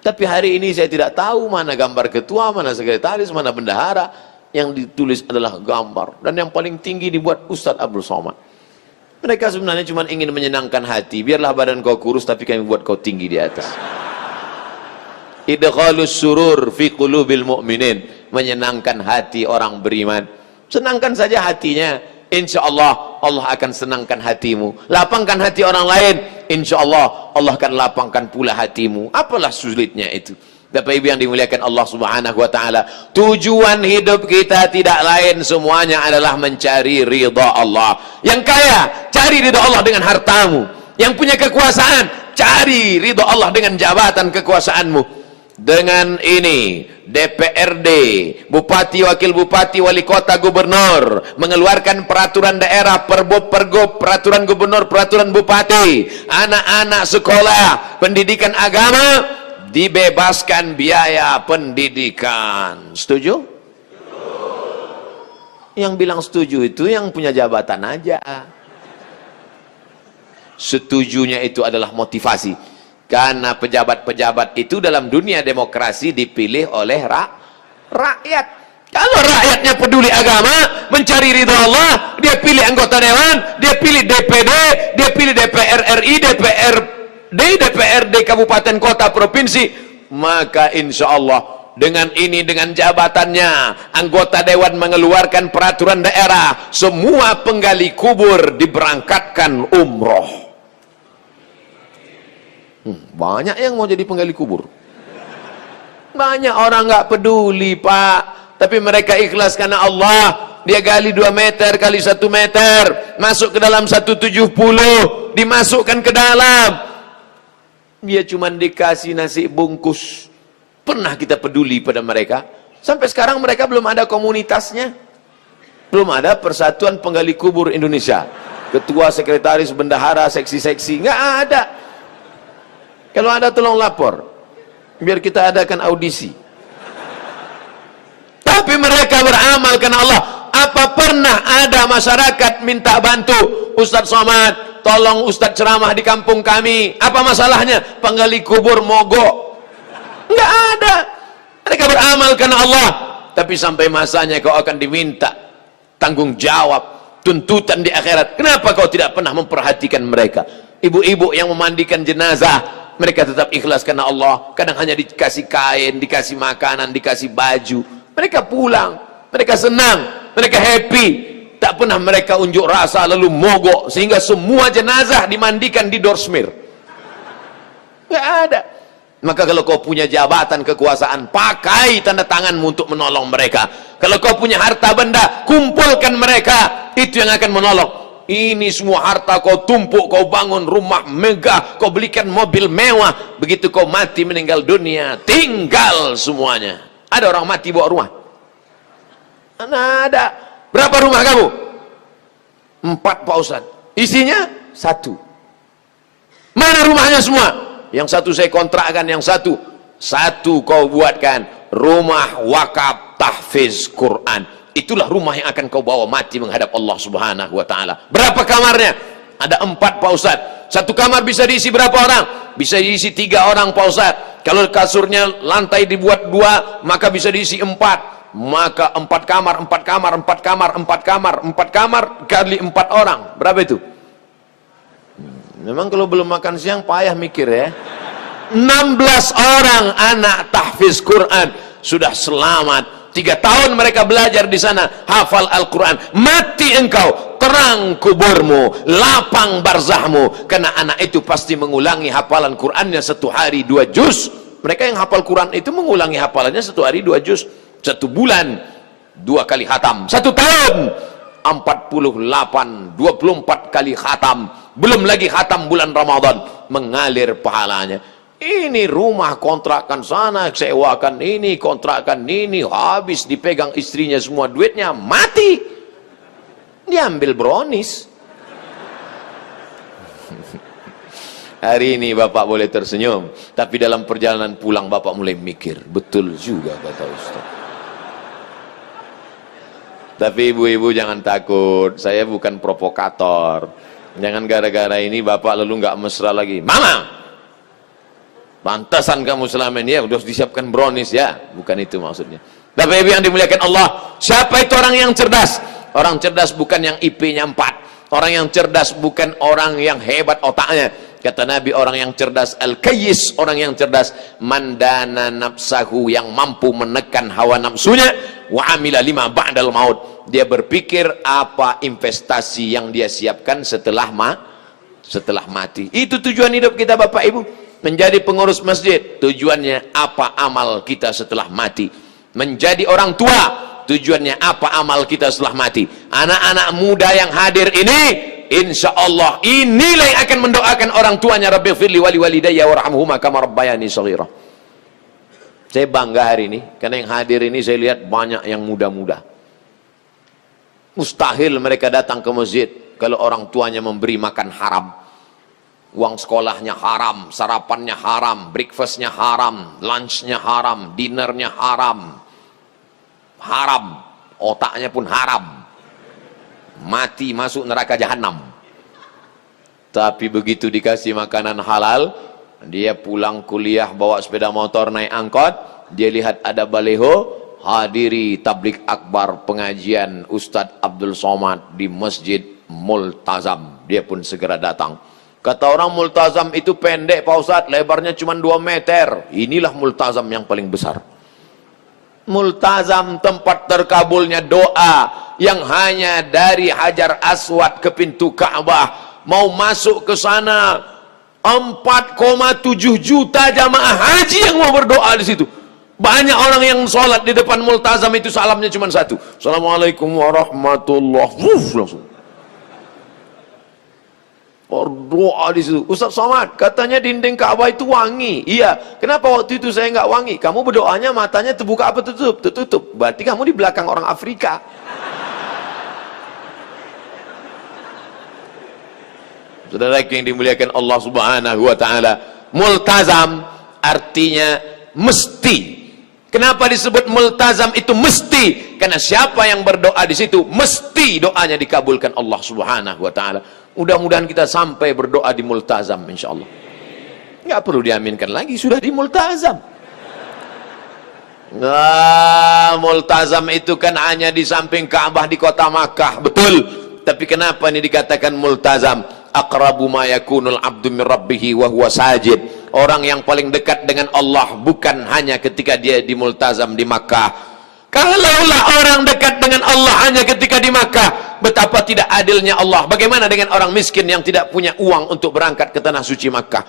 Tapi hari ini saya tidak tahu mana gambar ketua, mana sekretaris, mana bendahara. Yang ditulis adalah gambar. Dan yang paling tinggi dibuat Ustadz Abdul Somad. Mereka sebenarnya cuma ingin menyenangkan hati. Biarlah badan kau kurus, tapi kami buat kau tinggi di atas. Idkhalus surur fi qulubil mu'minin, menyenangkan hati orang beriman. Senangkan saja hatinya, insya Allah Allah akan senangkan hatimu. Lapangkan hati orang lain, insya Allah Allah akan lapangkan pula hatimu. Apalah sulitnya itu? Bapak Ibu yang dimuliakan Allah Subhanahu wa taala, tujuan hidup kita tidak lain semuanya adalah mencari ridha Allah. Yang kaya, cari ridha Allah dengan hartamu. Yang punya kekuasaan, cari ridha Allah dengan jabatan kekuasaanmu. Dengan ini DPRD, bupati, wakil bupati, wali kota, gubernur mengeluarkan peraturan daerah, pergub, peraturan gubernur, peraturan bupati, anak-anak sekolah pendidikan agama dibebaskan biaya pendidikan. Setuju? Yang bilang setuju itu yang punya jabatan aja. Setujunya itu adalah motivasi. Karena pejabat-pejabat itu dalam dunia demokrasi dipilih oleh rakyat. Kalau rakyatnya peduli agama, mencari ridha Allah, dia pilih anggota dewan, dia pilih DPD, dia pilih DPR RI, DPRD, DPRD kabupaten kota provinsi, maka insya Allah dengan ini, dengan jabatannya, anggota dewan mengeluarkan peraturan daerah, semua penggali kubur diberangkatkan umroh. Banyak yang mau jadi penggali kubur. Banyak orang nggak peduli, Pak, tapi mereka ikhlas karena Allah. Dia gali 2 meter kali 1 meter, masuk ke dalam 170, dimasukkan ke dalam. Dia cuma dikasih nasi bungkus. Pernah kita peduli pada mereka? Sampai sekarang mereka belum ada komunitasnya. Belum ada Persatuan Penggali Kubur Indonesia. Ketua, sekretaris, bendahara, seksi-seksi, nggak ada. Kalau ada tolong lapor, biar kita adakan audisi. Tapi mereka beramal karena Allah. Apa pernah ada masyarakat minta bantu, Ustadz Somad, tolong Ustadz ceramah di kampung kami, apa masalahnya? Penggali kubur mogok. Enggak ada. Mereka beramal karena Allah. Tapi sampai masanya kau akan diminta tanggung jawab, tuntutan di akhirat. Kenapa kau tidak pernah memperhatikan mereka? Ibu-ibu yang memandikan jenazah, mereka tetap ikhlas karena Allah. Kadang hanya dikasih kain, dikasih makanan, dikasih baju. Mereka pulang, mereka senang, mereka happy. Tak pernah mereka unjuk rasa lalu mogok sehingga semua jenazah dimandikan di dorsmir. Gak ada. Maka kalau kau punya jabatan kekuasaan, pakai tanda tanganmu untuk menolong mereka. Kalau kau punya harta benda, kumpulkan mereka. Itu yang akan menolong. Ini semua harta kau tumpuk, kau bangun rumah megah, kau belikan mobil mewah. Begitu kau mati meninggal dunia, tinggal semuanya. Ada orang mati bawa rumah? Mana ada. Berapa rumah kamu? 4, Pak Ustadz. Isinya 1. Mana rumahnya semua? Yang 1 saya kontrakkan, yang 1 kau buatkan rumah wakaf tahfiz Quran. Itulah rumah yang akan kau bawa mati menghadap Allah Subhanahu wa taala. Berapa kamarnya? Ada 4, Pak Ustadz. 1 kamar bisa diisi berapa orang? Bisa diisi 3 orang, Pak Ustadz. Kalau kasurnya lantai dibuat 2, maka bisa diisi 4. Maka 4 kamar, 4 kamar, 4 kamar, 4 kamar, 4 kamar kali 4 orang. Berapa itu? Memang kalau belum makan siang payah mikir ya. 16 orang anak tahfiz Quran sudah selamat. 3 tahun mereka belajar di sana, hafal Al-Quran. Mati engkau, terang kuburmu, lapang barzahmu. Karena anak itu pasti mengulangi hafalan Qurannya 1 hari 2 juz. Mereka yang hafal Quran itu mengulangi hafalannya 1 hari 2 juz. 1 bulan 2 kali khatam. 1 tahun 48, 24 kali khatam. Belum lagi khatam bulan Ramadan, mengalir pahalanya. Ini rumah kontrakan sana, sewakan ini, kontrakan ini, habis dipegang istrinya semua duitnya, mati. Diambil brownies. Hari ini Bapak boleh tersenyum, tapi dalam perjalanan pulang Bapak mulai mikir, betul juga kata Ustaz. Tapi ibu-ibu jangan takut, saya bukan provokator. Jangan gara-gara ini Bapak lalu nggak mesra lagi. Mama, pantasan kamu selama ini ya udah disiapkan brownies ya, bukan itu maksudnya. Bapak Ibu yang dimuliakan Allah, siapa itu orang yang cerdas? Orang cerdas bukan yang IP-nya 4. Orang yang cerdas bukan orang yang hebat otaknya. Kata Nabi, orang yang cerdas al-kayyis, orang yang cerdas mandana nafsahu, yang mampu menekan hawa nafsunya, wa amila lima ba'dal maut. Dia berpikir apa investasi yang dia siapkan setelah mati. Itu tujuan hidup kita Bapak Ibu. Menjadi pengurus masjid, tujuannya apa amal kita setelah mati. Menjadi orang tua, tujuannya apa amal kita setelah mati. Anak-anak muda yang hadir ini, insya Allah inilah yang akan mendoakan orang tuanya, Rabbighfirli wali walidayya warhamhuma kama rabbayani shaghira. Saya bangga hari ini karena yang hadir ini saya lihat banyak yang muda-muda. Mustahil mereka datang ke masjid kalau orang tuanya memberi makan haram. Uang sekolahnya haram, sarapannya haram, breakfastnya haram, lunchnya haram, dinnernya haram. Haram, otaknya pun haram. Mati masuk neraka jahanam. Tapi begitu dikasih makanan halal, dia pulang kuliah bawa sepeda motor naik angkot, dia lihat ada baleho, hadiri tablik akbar pengajian Ustadz Abdul Somad di Masjid Multazam. Dia pun segera datang. Kata orang Multazam itu pendek Pak Ustadz, lebarnya cuma 2 meter. Inilah Multazam yang paling besar. Multazam tempat terkabulnya doa yang hanya dari Hajar Aswad ke pintu Ka'bah. Mau masuk ke sana 4,7 juta jamaah haji yang mau berdoa di situ. Banyak orang yang sholat di depan Multazam itu salamnya cuma satu. Assalamualaikum warahmatullahi wabarakatuh. Langsung berdoa di situ. Ustaz Somad, katanya dinding Ka'bah itu wangi. Iya. Kenapa waktu itu saya nggak wangi? Kamu berdoanya matanya terbuka apa tertutup? Tertutup. Berarti kamu di belakang orang Afrika. Saudara yang dimuliakan Allah Subhanahu wa taala, multazam artinya mesti. Kenapa disebut multazam itu mesti? Karena siapa yang berdoa di situ mesti doanya dikabulkan Allah Subhanahu wa taala. Mudah-mudahan kita sampai berdoa di multazam insyaallah. Enggak perlu diaminkan lagi, sudah di multazam. Nah, multazam itu kan hanya di samping Ka'bah di kota Makkah, betul. Tapi kenapa ini dikatakan multazam? Aqrabu ma yakunul abdu min rabbih wa huwa sajid. Orang yang paling dekat dengan Allah bukan hanya ketika dia di multazam di Makkah. Kalaulah orang dekat dengan Allah hanya ketika di Makkah, betapa tidak adilnya Allah. Bagaimana dengan orang miskin yang tidak punya uang untuk berangkat ke tanah suci Makkah?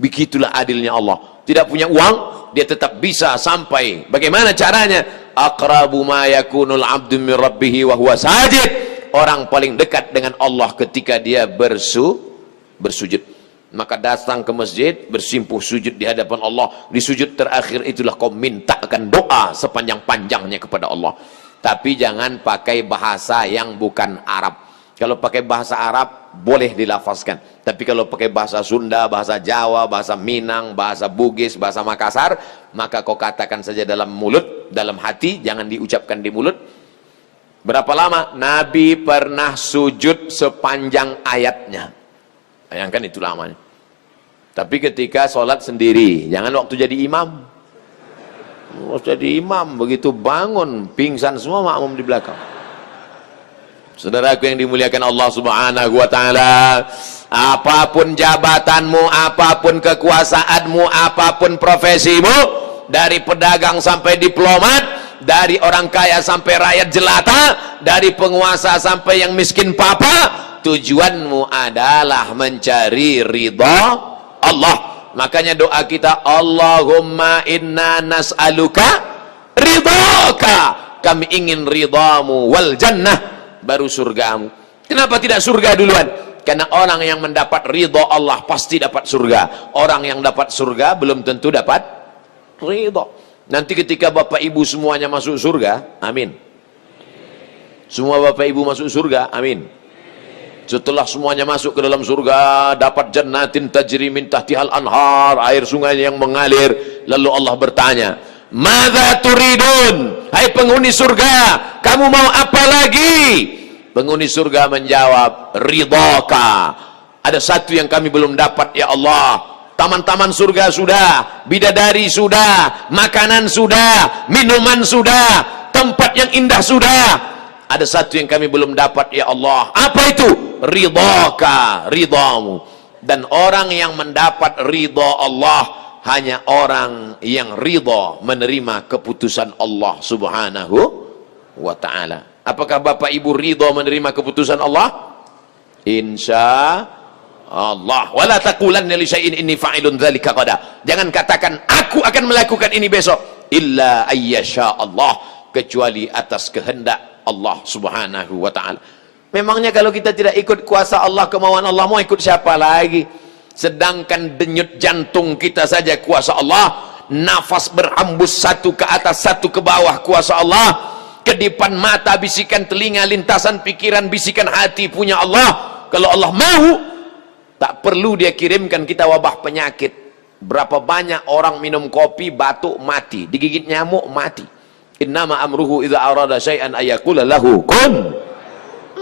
Begitulah adilnya Allah. Tidak punya uang, dia tetap bisa sampai. Bagaimana caranya? Aqrabu ma yakunul abdu min rabbih wa huwa sajid. Orang paling dekat dengan Allah ketika dia bersujud. Maka datang ke masjid, bersimpuh sujud di hadapan Allah. Di sujud terakhir itulah kau mintakan doa sepanjang-panjangnya kepada Allah. Tapi jangan pakai bahasa yang bukan Arab. Kalau pakai bahasa Arab boleh dilafazkan. Tapi kalau pakai bahasa Sunda, bahasa Jawa, bahasa Minang, bahasa Bugis, bahasa Makassar, maka kau katakan saja dalam mulut, dalam hati, jangan diucapkan di mulut. Berapa lama? Nabi pernah sujud sepanjang ayatnya. Bayangkan itu lamanya. Tapi ketika sholat sendiri, jangan waktu jadi imam. Waktu jadi imam, begitu bangun, pingsan semua makmum di belakang. Saudaraku yang dimuliakan Allah Subhanahu wa taala, apapun jabatanmu, apapun kekuasaanmu, apapun profesimu, dari pedagang sampai diplomat, dari orang kaya sampai rakyat jelata, dari penguasa sampai yang miskin papa, tujuanmu adalah mencari ridha Allah. Makanya doa kita, Allahumma inna nas'aluka ridhaka. Kami ingin ridhamu wal jannah, baru surgamu. Kenapa tidak surga duluan? Karena orang yang mendapat ridha Allah pasti dapat surga. Orang yang dapat surga belum tentu dapat ridha. Nanti ketika bapak ibu semuanya masuk surga, amin. Semua bapak ibu masuk surga, amin. Setelah semuanya masuk ke dalam surga, dapat jannatin tajri min tahtihal anhar, air sungai yang mengalir. Lalu Allah bertanya, madza turidun? Hai penghuni surga, kamu mau apa lagi? Penghuni surga menjawab, ridhaka. Ada satu yang kami belum dapat ya Allah. Taman-taman surga sudah, bidadari sudah, makanan sudah, minuman sudah, tempat yang indah sudah. Ada satu yang kami belum dapat ya Allah. Apa itu? Ridhaka, ridhamu. Dan orang yang mendapat ridha Allah hanya orang yang ridha menerima keputusan Allah Subhanahu wa taala. Apakah Bapak Ibu ridha menerima keputusan Allah? Insya Allah. Wala taqulanna li syai'in inni fa'ilun dzalika qada. Jangan katakan aku akan melakukan ini besok illa ayyasha Allah, kecuali atas kehendak Allah Subhanahu wa taala. Memangnya kalau kita tidak ikut kuasa Allah, kemauan Allah, mau ikut siapa lagi? Sedangkan denyut jantung kita saja kuasa Allah, nafas berhembus satu ke atas satu ke bawah kuasa Allah, kedipan mata, bisikan telinga, lintasan pikiran, bisikan hati punya Allah. Kalau Allah mau, tak perlu dia kirimkan kita wabah penyakit. Berapa banyak orang minum kopi batuk mati, digigit nyamuk mati. Innama amruhu idza arada syai'an ayaqula lahu kun,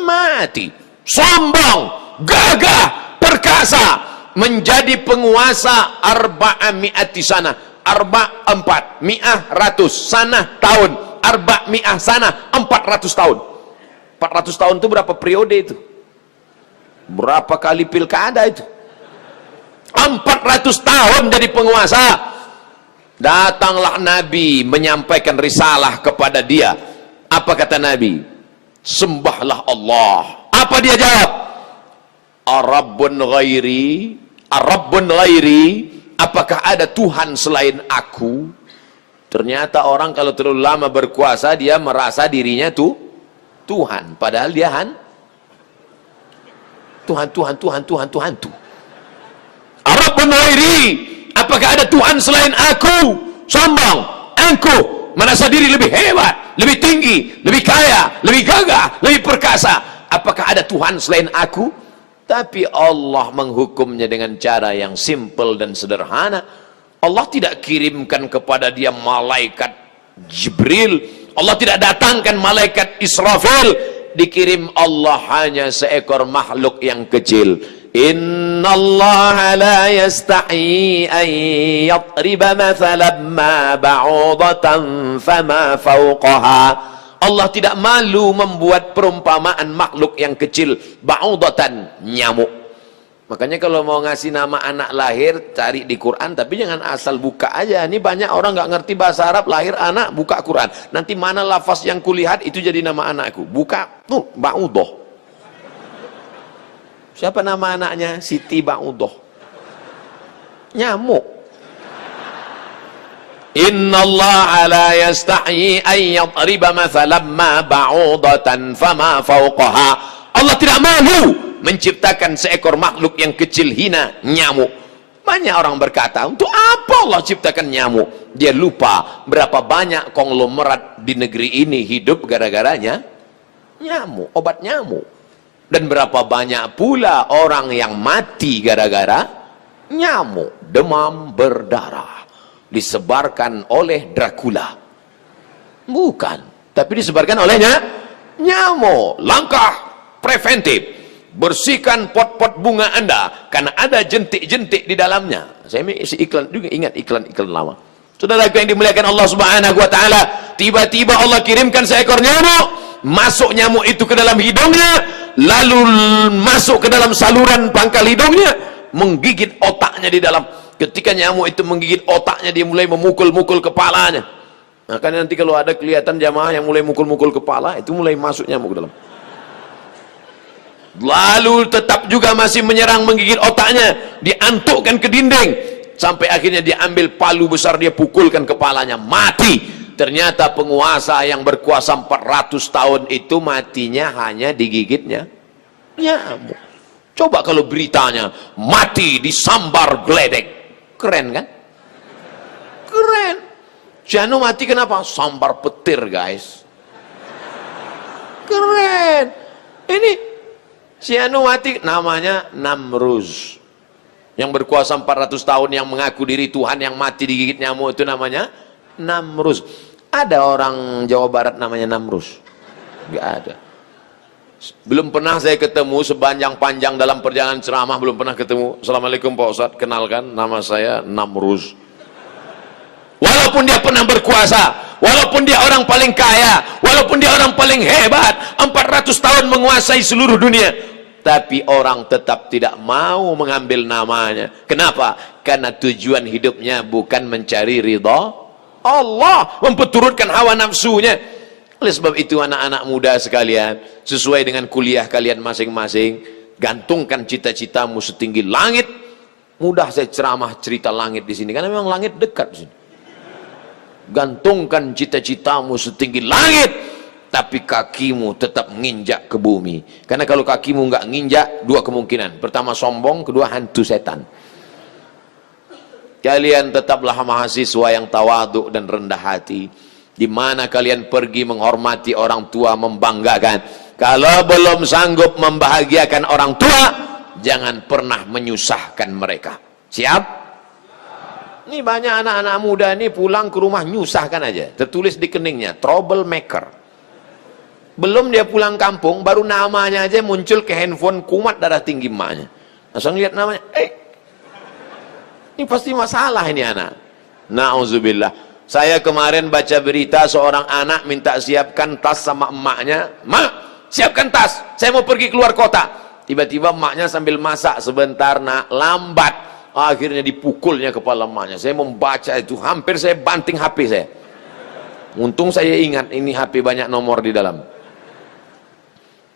mati. Sombong, gagah, perkasa, menjadi penguasa arba'ami'ati sana, empat mi'ah ratus, sana tahun, mi'ah sana 400 tahun. 400 tahun itu berapa periode itu? Berapa kali pilkada itu? 400 tahun jadi penguasa. Datanglah Nabi menyampaikan risalah kepada dia. Apa kata Nabi? Sembahlah Allah. Apa dia jawab? Arabbun ghairi, apakah ada Tuhan selain aku? Ternyata orang kalau terlalu lama berkuasa, dia merasa dirinya Tuhan, padahal dia Tuhan. Arabbun ghairi, apakah ada Tuhan selain aku? Sombong, angkuh, merasa diri lebih hebat, lebih tinggi, lebih kaya, lebih gagah, lebih perkasa. Apakah ada Tuhan selain aku? Tapi Allah menghukumnya dengan cara yang simple dan sederhana. Allah tidak kirimkan kepada dia malaikat Jibril, Allah tidak datangkan malaikat Israfil, dikirim Allah hanya seekor makhluk yang kecil. Innallaha la yastahi an yadriba mathalan ma ba'udatan fama fawqaha. Allah tidak malu membuat perumpamaan makhluk yang kecil, ba'udatan, nyamuk. Makanya kalau mau ngasih nama anak lahir, cari di Quran, tapi jangan asal buka aja. Ini banyak orang nggak ngerti bahasa Arab, lahir anak, buka Quran. Nanti mana lafaz yang kulihat, itu jadi nama anakku. Buka, tuh, Ba'udoh. Siapa nama anaknya? Siti Ba'udoh. Nyamuk. Innallaha la yastahyi an yadriba mathalan ma ba'udatan fama fawqaha. Allah tidak malu menciptakan seekor makhluk yang kecil hina, nyamuk. Banyak orang berkata, untuk apa Allah ciptakan nyamuk? Dia lupa berapa banyak konglomerat di negeri ini hidup gara-garanya nyamuk, obat nyamuk. Dan berapa banyak pula orang yang mati gara-gara nyamuk, demam berdarah. Disebarkan oleh Dracula, bukan, tapi disebarkan olehnya nyamuk. Langkah preventif, bersihkan pot-pot bunga Anda karena ada jentik-jentik di dalamnya. Saya isi iklan juga, ingat iklan-iklan lama. Saudara yang dimuliakan Allah Subhanahu wa taala, tiba-tiba Allah kirimkan seekor nyamuk, masuk nyamuk itu ke dalam hidungnya, lalu masuk ke dalam saluran pangkal hidungnya, menggigit otaknya di dalam. Ketika nyamuk itu menggigit otaknya, dia mulai memukul-mukul kepalanya. Makanya nanti kalau ada kelihatan jamaah yang mulai mukul-mukul kepala, itu mulai masuk nyamuk ke dalam. Lalu tetap juga masih menyerang, menggigit otaknya, diantukkan ke dinding, sampai akhirnya diambil palu besar, dia pukulkan kepalanya, mati. Ternyata penguasa yang berkuasa 400 tahun itu matinya hanya digigitnya nyamuk. Coba kalau beritanya mati disambar geledek, keren kan? Keren. Janu mati kenapa? Sambar petir, guys. Keren. Ini si Anu mati namanya Namruz. Yang berkuasa 400 tahun, yang mengaku diri Tuhan, yang mati digigit nyamuk, itu namanya Namruz. Ada orang Jawa Barat namanya Namruz? Enggak ada. Belum pernah saya ketemu sepanjang-panjang dalam perjalanan ceramah, belum pernah ketemu. Assalamualaikum Pak Ustadz, kenalkan nama saya Namruz. Walaupun dia pernah berkuasa, walaupun dia orang paling kaya, walaupun dia orang paling hebat, 400 tahun menguasai seluruh dunia, tapi orang tetap tidak mau mengambil namanya. Kenapa? Karena tujuan hidupnya bukan mencari ridha Allah, memperturutkan hawa nafsunya. Oleh sebab itu anak-anak muda sekalian, sesuai dengan kuliah kalian masing-masing, Gantungkan cita-citamu setinggi langit. Mudah saya ceramah cerita langit di sini karena memang langit dekat di sini. Gantungkan cita-citamu setinggi langit, tapi kakimu tetap menginjak ke bumi. Karena kalau kakimu nggak nginjak, dua kemungkinan. Pertama sombong, kedua hantu setan. Kalian tetaplah mahasiswa yang tawaduk dan rendah hati. Di mana kalian pergi menghormati orang tua, membanggakan. Kalau belum sanggup membahagiakan orang tua, jangan pernah menyusahkan mereka. Siap? Ini banyak anak-anak muda ini pulang ke rumah nyusahkan aja. Tertulis di keningnya, troublemaker. Belum dia pulang kampung, baru namanya aja muncul ke handphone, kumat darah tinggi emaknya. Langsung lihat namanya, ini pasti masalah ini anak. Na'udzubillah. Saya kemarin baca berita seorang anak minta siapkan tas sama emaknya. Mak, siapkan tas, saya mau pergi keluar kota. Tiba-tiba emaknya sambil masak, sebentar nak, lambat. Akhirnya dipukulnya kepala emaknya. Saya membaca itu, hampir saya banting HP saya. Untung saya ingat, ini HP banyak nomor di dalam.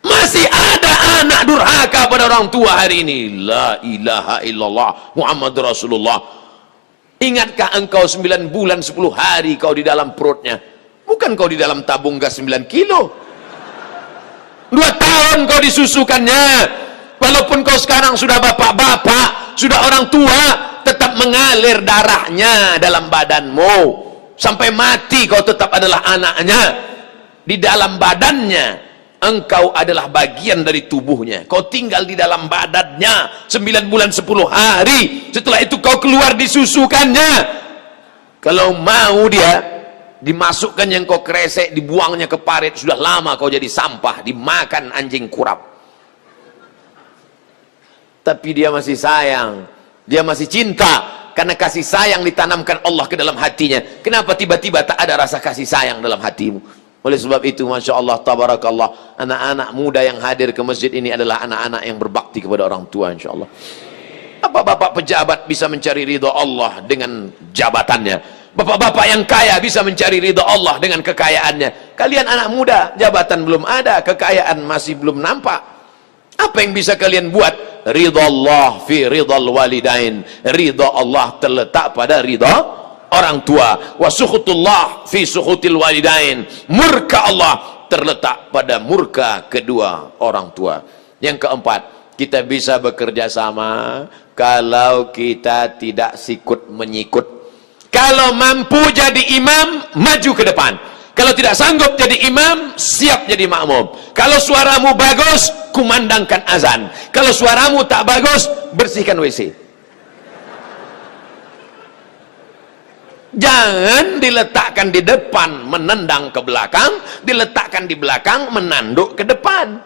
Masih ada anak durhaka pada orang tua hari ini. La ilaha illallah Muhammad Rasulullah. Ingatkah engkau 9 bulan 10 hari kau di dalam perutnya? Bukan kau di dalam tabung gas 9 kilo. 2 tahun kau disusukannya. Walaupun kau sekarang sudah bapak-bapak, sudah orang tua, tetap mengalir darahnya dalam badanmu. Sampai mati kau tetap adalah anaknya. Di dalam badannya engkau adalah bagian dari tubuhnya. Kau tinggal di dalam badannya 9 bulan 10 hari. Setelah itu kau keluar disusukannya. Kalau mau dia dimasukkan yang kau kresek, dibuangnya ke parit, sudah lama kau jadi sampah, dimakan anjing kurap. Tapi dia masih sayang, dia masih cinta, karena kasih sayang ditanamkan Allah ke dalam hatinya. Kenapa tiba-tiba tak ada rasa kasih sayang dalam hatimu? Oleh sebab itu, Masya Allah, tabarakallah, anak-anak muda yang hadir ke masjid ini adalah anak-anak yang berbakti kepada orang tua, Insya Allah. Apa bapak pejabat bisa mencari ridha Allah dengan jabatannya? Bapak-bapak yang kaya bisa mencari ridha Allah dengan kekayaannya. Kalian anak muda, jabatan belum ada, kekayaan masih belum nampak. Apa yang bisa kalian buat? Ridha Allah fi ridhal walidain. Ridha Allah terletak pada ridha orang tua. Wa sukhutullah fi sukhutil walidain. Murka Allah terletak pada murka kedua orang tua. Yang keempat, kita bisa bekerja sama kalau kita tidak sikut menyikut. Kalau mampu jadi imam, maju ke depan. Kalau tidak sanggup jadi imam, siap jadi makmum. Kalau suaramu bagus, kumandangkan azan. Kalau suaramu tak bagus, bersihkan WC. Jangan diletakkan di depan menendang ke belakang, diletakkan di belakang menanduk ke depan.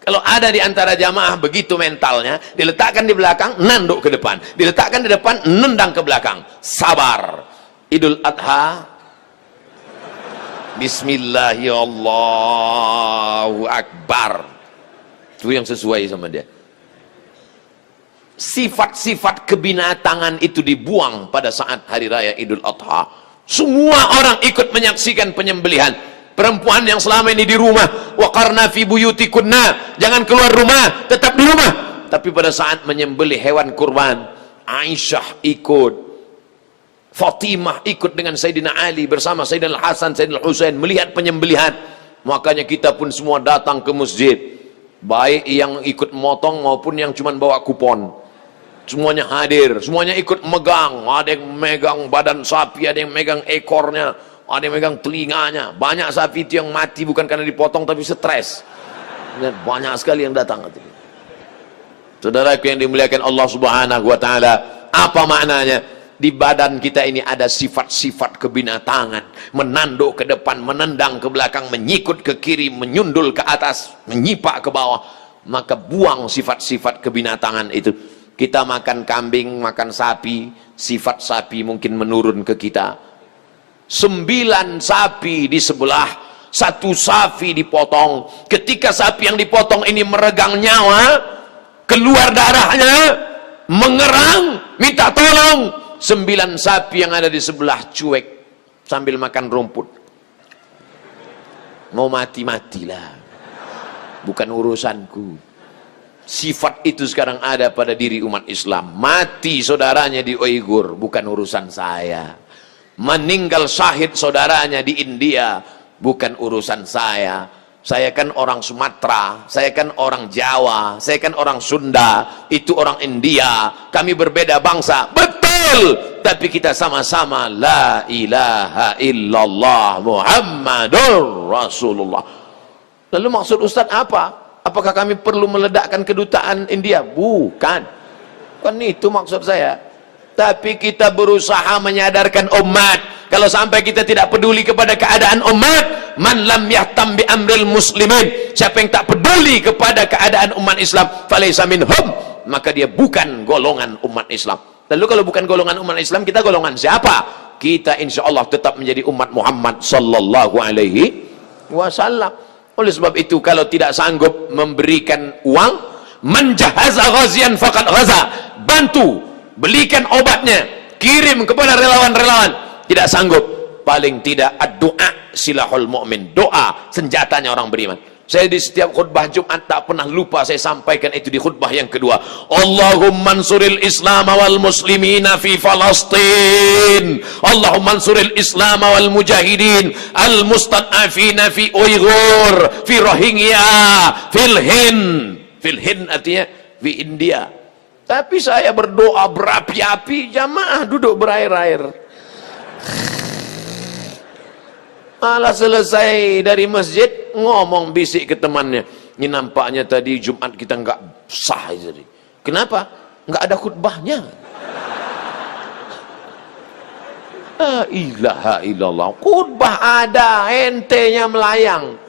Kalau ada di antara jamaah begitu mentalnya, diletakkan di belakang, nanduk ke depan, diletakkan di depan, nendang ke belakang. Sabar. Idul Adha, Bismillahirrahmanirrahim, Allahu Akbar. Itu yang sesuai sama dia. Sifat-sifat kebinatangan itu dibuang pada saat hari raya Idul Adha. Semua orang ikut menyaksikan penyembelihan. Perempuan yang selama ini di rumah, waqarna fi buyutikunna, jangan keluar rumah, tetap di rumah. Tapi pada saat menyembelih hewan kurban, Aisyah ikut, Fatimah ikut dengan Sayyidina Ali bersama Sayyidina Hasan, Sayyidina Husain melihat penyembelihan. Makanya kita pun semua datang ke masjid, baik yang ikut motong maupun yang cuma bawa kupon. Semuanya hadir, semuanya ikut megang. Ada yang megang badan sapi, ada yang megang ekornya, ada yang megang telinganya. Banyak sapi itu yang mati bukan karena dipotong tapi stres. Banyak sekali yang datang. Saudaraku yang dimuliakan Allah Subhanahu wa taala, apa maknanya? Di badan kita ini ada sifat-sifat kebinatangan. Menanduk ke depan, menendang ke belakang, menyikut ke kiri, menyundul ke atas, menyipak ke bawah. Maka buang sifat-sifat kebinatangan itu. Kita makan kambing, makan sapi, sifat sapi mungkin menurun ke kita. 9 sapi di sebelah, 1 sapi dipotong. Ketika sapi yang dipotong ini meregang nyawa, keluar darahnya, mengerang, minta tolong. 9 sapi yang ada di sebelah cuek sambil makan rumput. Mau mati-matilah, bukan urusanku. Sifat itu sekarang ada pada diri umat Islam. Mati saudaranya di Uighur, bukan urusan saya. Meninggal syahid saudaranya di India, bukan urusan saya. Saya kan orang Sumatera, saya kan orang Jawa, saya kan orang Sunda, itu orang India. Kami berbeda bangsa, betul. Tapi kita sama-sama la ilaha illallah Muhammadur Rasulullah. Lalu maksud Ustaz apa? Apakah kami perlu meledakkan kedutaan India? Bukan. Kan itu maksud saya. Tapi kita berusaha menyadarkan umat. Kalau sampai kita tidak peduli kepada keadaan umat, man lam yahtam bi amril muslimin, siapa yang tak peduli kepada keadaan umat Islam, falaysa minhum, maka dia bukan golongan umat Islam. Lalu kalau bukan golongan umat Islam, kita golongan siapa? Kita insya Allah tetap menjadi umat Muhammad sallallahu alaihi wasallam. Oleh sebab itu, kalau tidak sanggup memberikan uang, man jahaza ghazian faqad ghaza, bantu belikan obatnya, kirim kepada relawan-relawan. Tidak sanggup, paling tidak ad-du'a silahul mu'min, doa senjatanya orang beriman. Saya di setiap khutbah Jumat tak pernah lupa saya sampaikan itu di khutbah yang kedua. Allahumma ansuril Islam wal muslimina fi Falastin. Allahumma ansuril Islam wal mujahidin al mustad'afina fi Uighur, fi Rohingya, fil Hind. Fil Hind artinya fi India. Tapi saya berdoa berapi-api, jamaah duduk berair-air. Malah selesai dari masjid, ngomong bisik ke temannya, ini nampaknya tadi Jumat kita nggak sah jadi. Kenapa? Nggak ada khutbahnya. La ilaha illallah, khutbah ada, entenya melayang.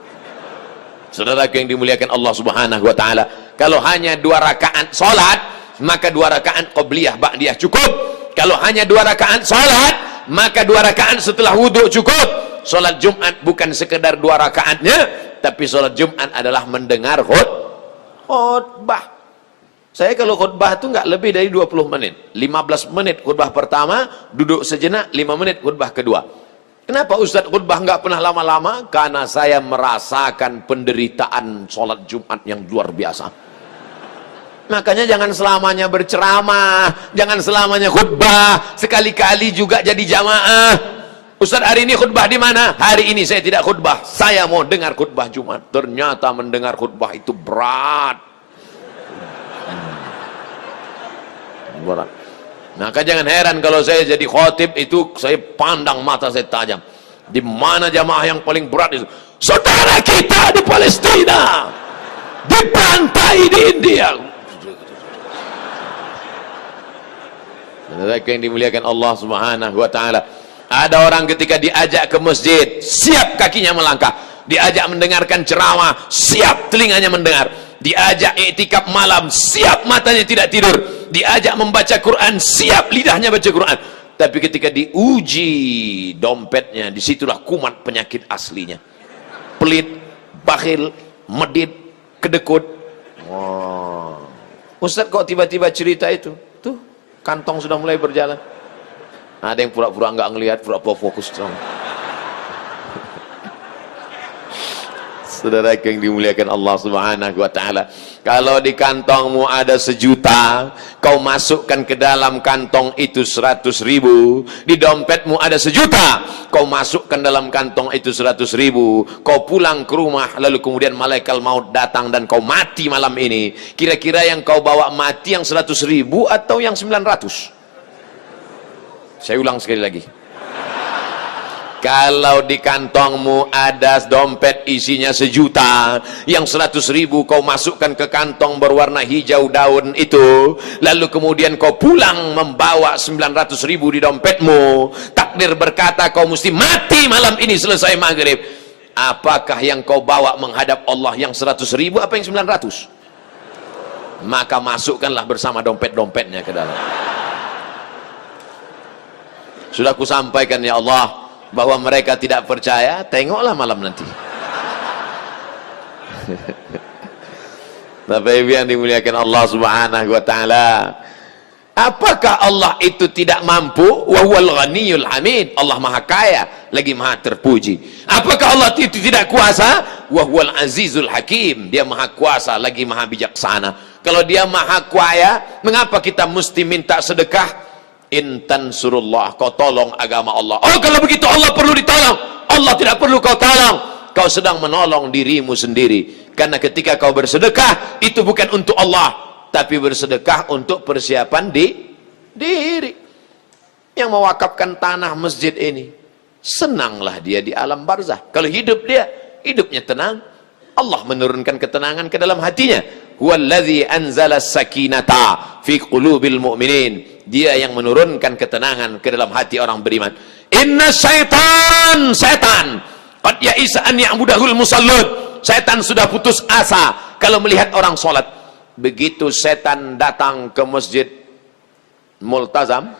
Saudara yang dimuliakan Allah subhanahu wa ta'ala, kalau hanya 2 rakaat salat, maka 2 rakaat qabliyah ba'diyah cukup. Kalau hanya 2 rakaat salat, maka 2 rakaat setelah wudhu cukup. Salat Jumat bukan sekedar 2 rakaatnya, tapi salat Jumat adalah mendengar khutbah. Saya kalau khutbah itu nggak lebih dari 20 menit. 15 menit khutbah pertama, duduk sejenak, 5 menit khutbah kedua. Kenapa Ustaz khutbah nggak pernah lama-lama? Karena saya merasakan penderitaan salat Jumat yang luar biasa. Makanya jangan selamanya berceramah, jangan selamanya khutbah, sekali-kali juga jadi jamaah. Ustaz hari ini khutbah di mana? Hari ini saya tidak khutbah, saya mau dengar khutbah Jumat. Ternyata mendengar khutbah itu berat. Berat. Maka jangan heran kalau saya jadi khotib itu saya pandang mata saya tajam. Di mana jamaah yang paling berat itu? Saudara kita di Palestina, dibantai di India. Saudara yang dimuliakan Allah Subhanahu wa taala. Ada orang ketika diajak ke masjid, siap kakinya melangkah. Diajak mendengarkan ceramah, siap telinganya mendengar. Diajak iktikaf malam, siap matanya tidak tidur. Diajak membaca Quran, siap lidahnya baca Quran. Tapi ketika diuji dompetnya, disitulah kumat penyakit aslinya. Pelit, bakhil, medit, kedekut. Wow. Ustaz kok tiba-tiba cerita itu? Tuh, kantong sudah mulai berjalan. Ada yang pura-pura nggak ngelihat, pura-pura fokus. Saudara yang dimuliakan Allah Subhanahu wa taala, kalau di kantongmu ada 1 juta, kau masukkan ke dalam kantong itu 100.000. Di dompetmu ada 1 juta, kau masukkan dalam kantong itu 100.000. Kau pulang ke rumah, lalu kemudian malaikat maut datang dan kau mati malam ini. Kira-kira yang kau bawa mati yang 100.000 atau yang 900? Saya ulang sekali lagi. Kalau di kantongmu ada dompet isinya 1 juta, yang 100.000 kau masukkan ke kantong berwarna hijau daun itu, lalu kemudian kau pulang membawa 900.000 di dompetmu, takdir berkata kau mesti mati malam ini selesai maghrib. Apakah yang kau bawa menghadap Allah yang 100.000 apa yang 900? Maka masukkanlah bersama dompet-dompetnya ke dalam. Sudah ku sampaikan ya Allah bahwa mereka tidak percaya, tengoklah malam nanti. Bapak Ibu yang dimuliakan Allah Subhanahu wa taala, apakah Allah itu tidak mampu? Wa huwal ghaniyul hamid. Allah Maha Kaya lagi Maha terpuji. Apakah Allah itu tidak kuasa? Wa huwal azizul hakim. Dia Maha kuasa lagi Maha bijaksana. Kalau dia maha kuasa, mengapa kita mesti minta sedekah? Intan surullah, kau tolong agama Allah. Oh, kalau begitu Allah perlu ditolong. Allah tidak perlu kau tolong. Kau sedang menolong dirimu sendiri. Karena ketika kau bersedekah, itu bukan untuk Allah, tapi bersedekah untuk persiapan diri. Yang mewakafkan tanah masjid ini, senanglah dia di alam barzah. Kalau hidup dia, hidupnya tenang. Allah menurunkan ketenangan ke dalam hatinya. Huwallazi anzala sakinata fi qulubil mu'minin. Dia yang menurunkan ketenangan ke dalam hati orang beriman. Inna setan qad ya'isa an ya'budahul musallun. Setan sudah putus asa kalau melihat orang sholat. Begitu setan datang ke masjid multazam,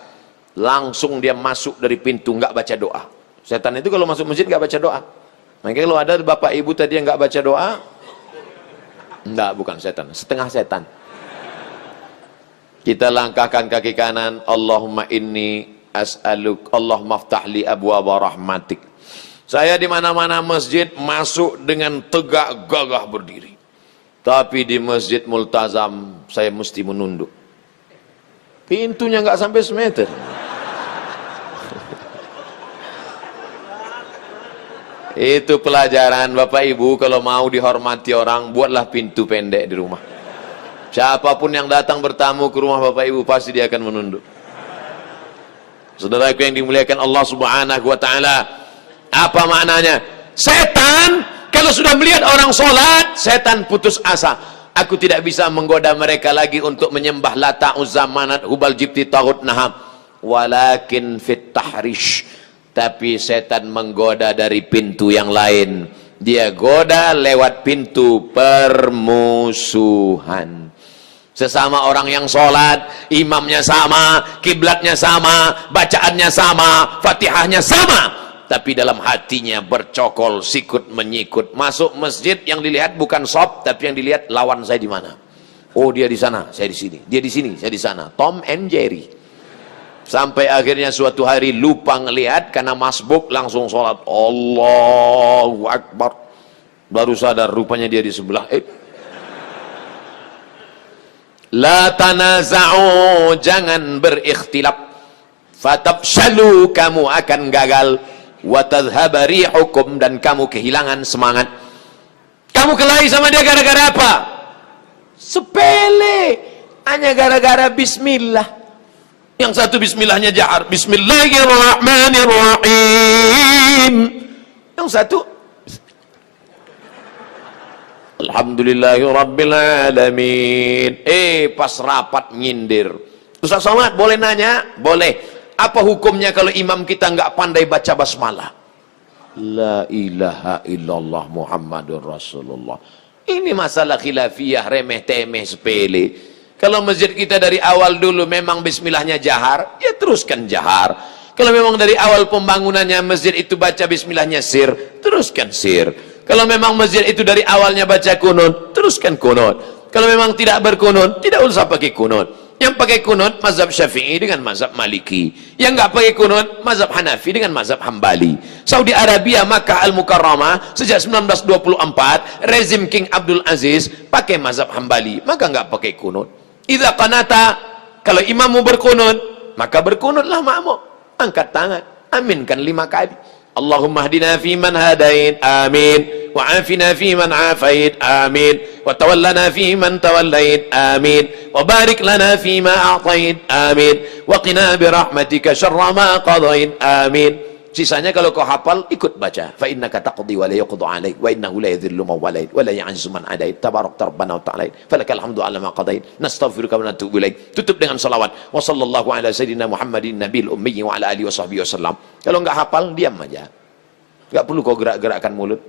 langsung dia masuk dari pintu, nggak baca doa. Setan itu kalau masuk masjid nggak baca doa. Makanya kalau ada bapak ibu tadi yang nggak baca doa, enggak, bukan setan, setengah setan. Kita langkahkan kaki kanan. Allahumma inni as'aluk, Allahumma ftahli abwaaba rahmatik. Saya di mana-mana masjid masuk dengan tegak gagah berdiri. Tapi di masjid multazam saya mesti menunduk. Pintunya nggak sampai semeter. Itu pelajaran Bapak Ibu, kalau mau dihormati orang, buatlah pintu pendek di rumah. Siapapun yang datang bertamu ke rumah Bapak Ibu, pasti dia akan menunduk. Saudaraku yang dimuliakan Allah Subhanahu wa taala, apa maknanya? Setan kalau sudah melihat orang sholat, setan putus asa. Aku tidak bisa menggoda mereka lagi untuk menyembah Lata, Uzza, Manat, Hubal, Jibti, Taghut, Naham. Walakin fit tahrish. Tapi setan menggoda dari pintu yang lain. Dia goda lewat pintu permusuhan. Sesama orang yang sholat, imamnya sama, kiblatnya sama, bacaannya sama, fatihahnya sama, tapi dalam hatinya bercokol, sikut menyikut. Masuk masjid yang dilihat bukan shop, tapi yang dilihat lawan saya di mana. Oh, dia di sana, saya di sini. Dia di sini, saya di sana. Tom and Jerry. Sampai akhirnya suatu hari lupa ngelihat karena masbuk, langsung sholat. Allahu Akbar. Baru sadar rupanya dia di sebelah. La tanaza'u, jangan berikhtilaf. Fatabshalu, kamu akan gagal. Wa tadhhaba rihukum, dan kamu kehilangan semangat. Kamu kelahi sama dia gara-gara apa? Sepele, hanya gara-gara bismillah. Yang satu bismillahnya jahar, bismillahirrahmanirrahim. Yang satu alhamdulillahirrabbilalamin. Pas rapat nyindir. Ustaz Somad, boleh nanya? Boleh. Apa hukumnya kalau imam kita nggak pandai baca basmalah? La ilaha illallah Muhammadur Rasulullah. Ini masalah khilafiyah, remeh temeh sepele. Kalau masjid kita dari awal dulu memang bismillahnya jahar, ya teruskan jahar. Kalau memang dari awal pembangunannya masjid itu baca bismillahnya sir, teruskan sir. Kalau memang masjid itu dari awalnya baca kunut, teruskan kunut. Kalau memang tidak berkunut, tidak usah pakai kunut. Yang pakai kunut mazhab Syafi'i dengan mazhab Maliki. Yang nggak pakai kunut mazhab Hanafi dengan mazhab Hambali. Saudi Arabia, Makkah Al-Mukarramah sejak 1924 rezim King Abdul Aziz pakai mazhab Hambali, maka nggak pakai kunut. Idza qanata, kalau imammu berkunut, maka berkunutlah makmum. Angkat tangan, aminkan 5 kali. Allahumma hdina fi man hadait, amin. Wa afina fi man afait, amin. Wa tawallana fi man tawallait, amin. Wa barik lana fi ma a'tait, amin. Wa qina bi rahmatika syarra ma qadait, amin. Sisanya kalau kau hafal, ikut baca. Fa innaka taqdi wa la yuqda 'alaik wa innahu la yadhillu man walait wa la ya'izzu man adait. Tabarakta rabbana wa ta'ala. Falakal hamdu 'ala ma qadait. Nastaghfiruka wa natubu ilaik. Tutup dengan salawat. Wa sallallahu ala sayyidina Muhammadin nabiyil ummi wa ala alihi wa sahbihi wasallam. Kalau enggak hafal, diam aja. Enggak perlu kau gerak-gerakkan mulut.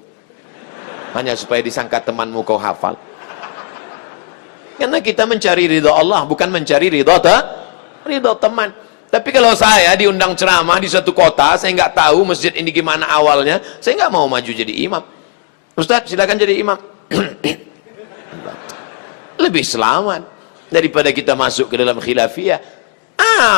Hanya supaya disangka temanmu kau hafal. Karena kita mencari ridha Allah, bukan mencari ridha teman. Tapi kalau saya diundang ceramah di suatu kota, saya nggak tahu masjid ini gimana awalnya, saya nggak mau maju jadi imam. Ustaz, silakan jadi imam. Lebih selamat daripada kita masuk ke dalam khilafiyah.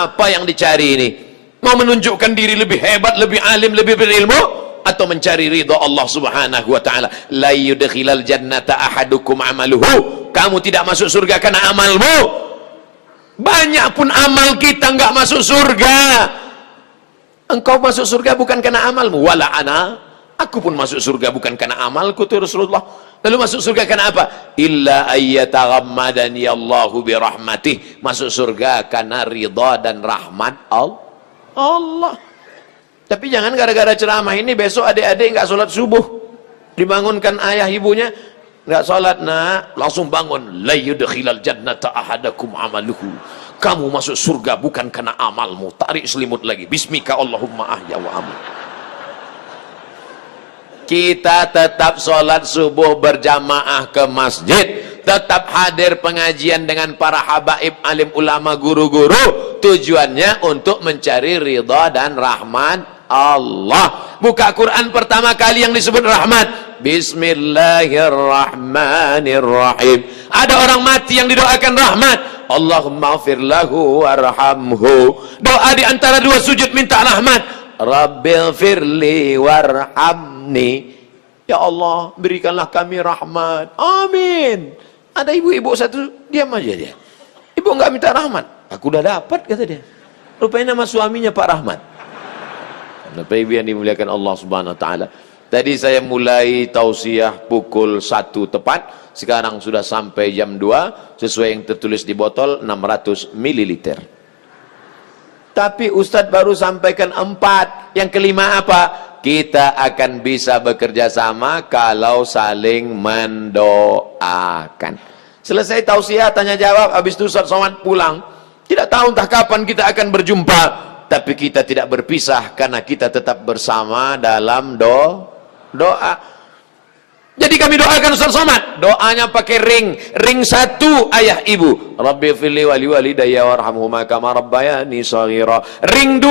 Apa yang dicari ini? Mau menunjukkan diri lebih hebat, lebih alim, lebih berilmu, atau mencari ridha Allah Subhanahu wa taala? La yudkhilal jannata ahadukum amaluhu kamu tidak masuk surga karena amalmu. Banyak pun amal kita nggak masuk surga. Engkau masuk surga bukan karena amalmu. Wala ana, aku pun masuk surga bukan karena amalku tuh Rasulullah. Lalu masuk surga karena apa? Illa ayyataghammadani Allahu birahmatih. Masuk surga karena ridha dan rahmat Allah. Tapi jangan gara-gara ceramah ini besok adik-adik nggak sholat subuh, dibangunkan ayah ibunya, nggak sholat nak, langsung bangun. La yudkhilal jannata ahadakum amaluhu. Kamu masuk surga bukan karena amalmu. Tarik selimut lagi. Bismika Allahumma ahya wa amut. Kita tetap sholat subuh berjamaah ke masjid, tetap hadir pengajian dengan para habaib, alim ulama, guru-guru. Tujuannya untuk mencari ridha dan rahmat Allah. Buka Quran pertama kali yang disebut rahmat, Bismillahirrahmanirrahim. Ada orang mati yang didoakan rahmat, Allahumma ighfir lahu warhamhu. Doa di antara dua sujud minta rahmat, Rabbil firli warhamni. Ya Allah, berikanlah kami rahmat. Amin. Ada ibu-ibu satu diam aja dia. Ibu nggak minta rahmat. Aku udah dapat kata dia. Rupanya nama suaminya Pak Rahmat. Bapak Ibu yang dimuliakan Allah Subhanahu wa taala. Tadi saya mulai tausiah pukul 1 tepat, sekarang sudah sampai jam 2 sesuai yang tertulis di botol 600 ml. Tapi Ustadz baru sampaikan 4. Yang kelima apa? Kita akan bisa bekerja sama kalau saling mendoakan. Selesai tausiah tanya jawab, habis itu Ustadz Somad pulang. Tidak tahu entah kapan kita akan berjumpa, tapi kita tidak berpisah karena kita tetap bersama dalam doa. Jadi kami doakan Ustaz Somad, doanya pakai ring 1 ayah ibu, Rabbi firli wali walidayya warhamhuma kama rabbayani shaghira. Ring 2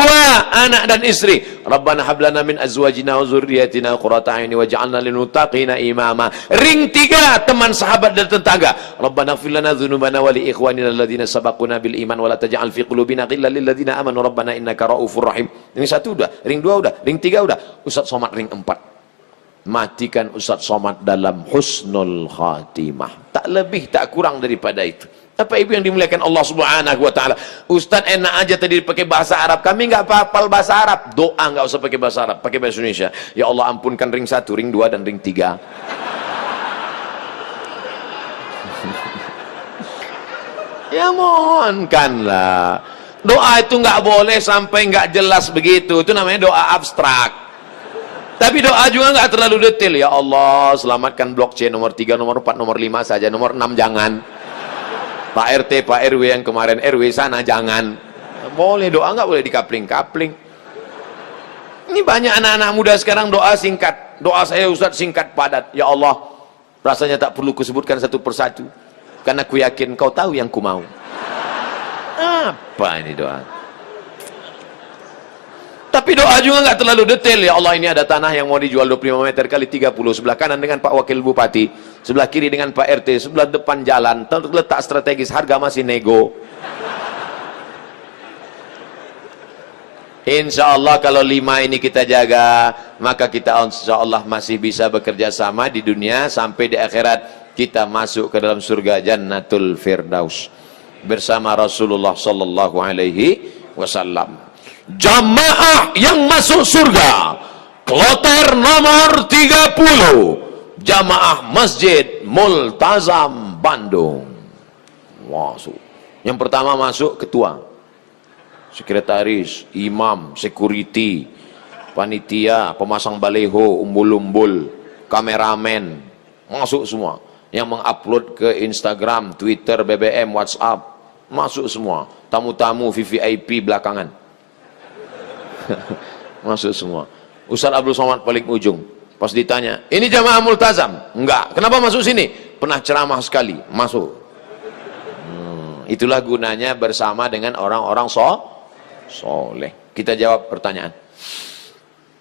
anak dan istri, Rabbana hab lana min azwajina wa dzurriyyatina qurrata a'yun waj'alna lil muttaqina imama. Ring 3 teman sahabat dan tetangga, Rabbana ighfir lana dzunubana wa li ikhwanina alladzina sabaquna bil iman wa la taj'al fi qulubina ghillan lil ladzina amanu rabbana innaka raufur rahim. Ring 1 udah, ring 2 udah, ring 3 udah. Ustaz Somad ring 4. Matikan Ustaz Somad dalam husnul khatimah. Tak lebih tak kurang daripada itu. Apa ibu yang dimuliakan Allah Subhanahu wa taala. Ustaz enak aja tadi pakai bahasa Arab. Kami enggak hafal bahasa Arab. Doa enggak usah pakai bahasa Arab, pakai bahasa Indonesia. Ya Allah ampunkan ring 1, ring 2 dan ring 3. Ya mohonkanlah. Doa itu enggak boleh sampai enggak jelas begitu. Itu namanya doa abstrak. Tapi doa juga nggak terlalu detail. Ya Allah, selamatkan blok C nomor 3, nomor 4, nomor 5 saja, nomor 6 jangan. Pak RT, Pak RW yang kemarin RW sana jangan. Boleh doa nggak boleh dikapling-kapling. Ini banyak anak-anak muda sekarang doa singkat. Doa saya Ustaz singkat padat. Ya Allah, rasanya tak perlu kusebutkan satu persatu. Karena ku yakin kau tahu yang ku mau. Apa ini doa? Tapi doa juga nggak terlalu detail. Ya Allah, ini ada tanah yang mau dijual 25 meter kali 30. Sebelah kanan dengan Pak Wakil Bupati, sebelah kiri dengan Pak RT, sebelah depan jalan, terletak strategis, harga masih nego. Insya Allah kalau 5 ini kita jaga, maka kita insya Allah masih bisa bekerja sama di dunia, sampai di akhirat kita masuk ke dalam surga Jannatul Firdaus bersama Rasulullah sallallahu alaihi wasallam. Jamaah yang masuk surga, kloter nomor 30, jamaah Masjid Multazam Bandung. Masuk. Yang pertama masuk ketua, sekretaris, imam, security, panitia, pemasang baleho, umbul-umbul, kameramen, masuk semua. Yang mengupload ke Instagram, Twitter, BBM, WhatsApp, masuk semua. Tamu-tamu VVIP belakangan. Masuk semua. Ustaz Abdul Somad paling ujung. Pas ditanya, ini jamaah Multazam? Enggak. Kenapa masuk sini? Pernah ceramah sekali. Masuk. Itulah gunanya bersama dengan orang-orang soleh. Kita jawab pertanyaan.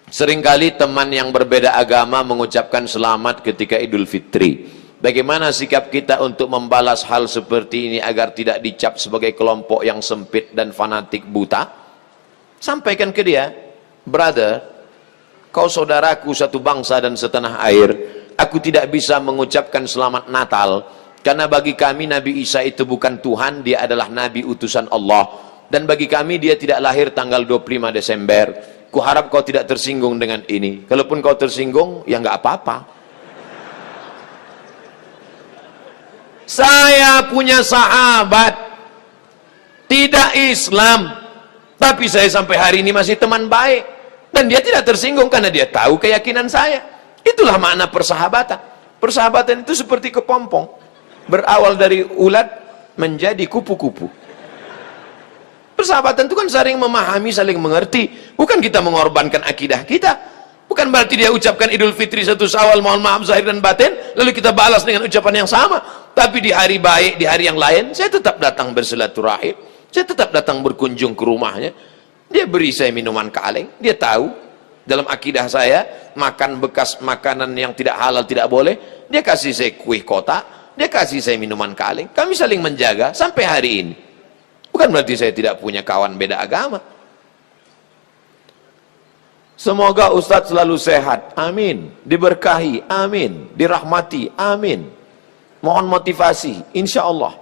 Seringkali teman yang berbeda agama mengucapkan selamat ketika Idul Fitri. Bagaimana sikap kita untuk membalas hal seperti ini agar tidak dicap sebagai kelompok yang sempit dan fanatik buta? Sampaikan ke dia, brother, kau saudaraku satu bangsa dan setanah air. Aku tidak bisa mengucapkan selamat Natal Karena bagi kami Nabi Isa itu bukan Tuhan, dia adalah Nabi utusan Allah. Dan bagi kami dia tidak lahir tanggal 25 Desember. Kuharap kau tidak tersinggung dengan ini. Kalaupun kau tersinggung, ya nggak apa-apa. Saya punya sahabat tidak Islam, tapi saya sampai hari ini masih teman baik. Dan dia tidak tersinggung karena dia tahu keyakinan saya. Itulah makna persahabatan. Persahabatan itu seperti kepompong. Berawal dari ulat menjadi kupu-kupu. Persahabatan itu kan saling memahami, saling mengerti. Bukan kita mengorbankan akidah kita. Bukan berarti dia ucapkan Idul Fitri 1 Syawal, mohon maaf zahir dan batin, lalu kita balas dengan ucapan yang sama. Tapi di hari baik, di hari yang lain, saya tetap datang bersilaturahim. Saya tetap datang berkunjung ke rumahnya. Dia beri saya minuman kaleng. Dia tahu dalam akidah saya makan bekas makanan yang tidak halal tidak boleh. Dia kasih saya kuih kotak, dia kasih saya minuman kaleng. Kami saling menjaga sampai hari ini. Bukan berarti saya tidak punya kawan beda agama. Semoga Ustadz selalu sehat, amin. Diberkahi, amin. Dirahmati, amin. Mohon motivasi, insya Allah.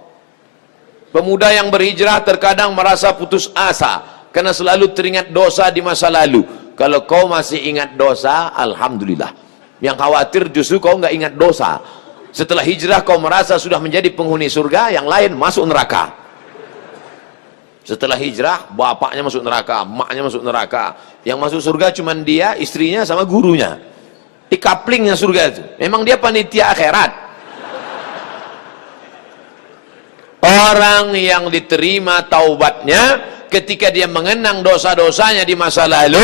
Pemuda yang berhijrah terkadang merasa putus asa karena selalu teringat dosa di masa lalu. Kalau kau masih ingat dosa, alhamdulillah. Yang khawatir justru kau nggak ingat dosa. Setelah hijrah kau merasa sudah menjadi penghuni surga, yang lain masuk neraka. Setelah hijrah, bapaknya masuk neraka, emaknya masuk neraka. Yang masuk surga cuma dia, istrinya sama gurunya. Di kaplingnya surga itu. Memang dia panitia akhirat. Orang yang diterima taubatnya ketika dia mengenang dosa-dosanya di masa lalu,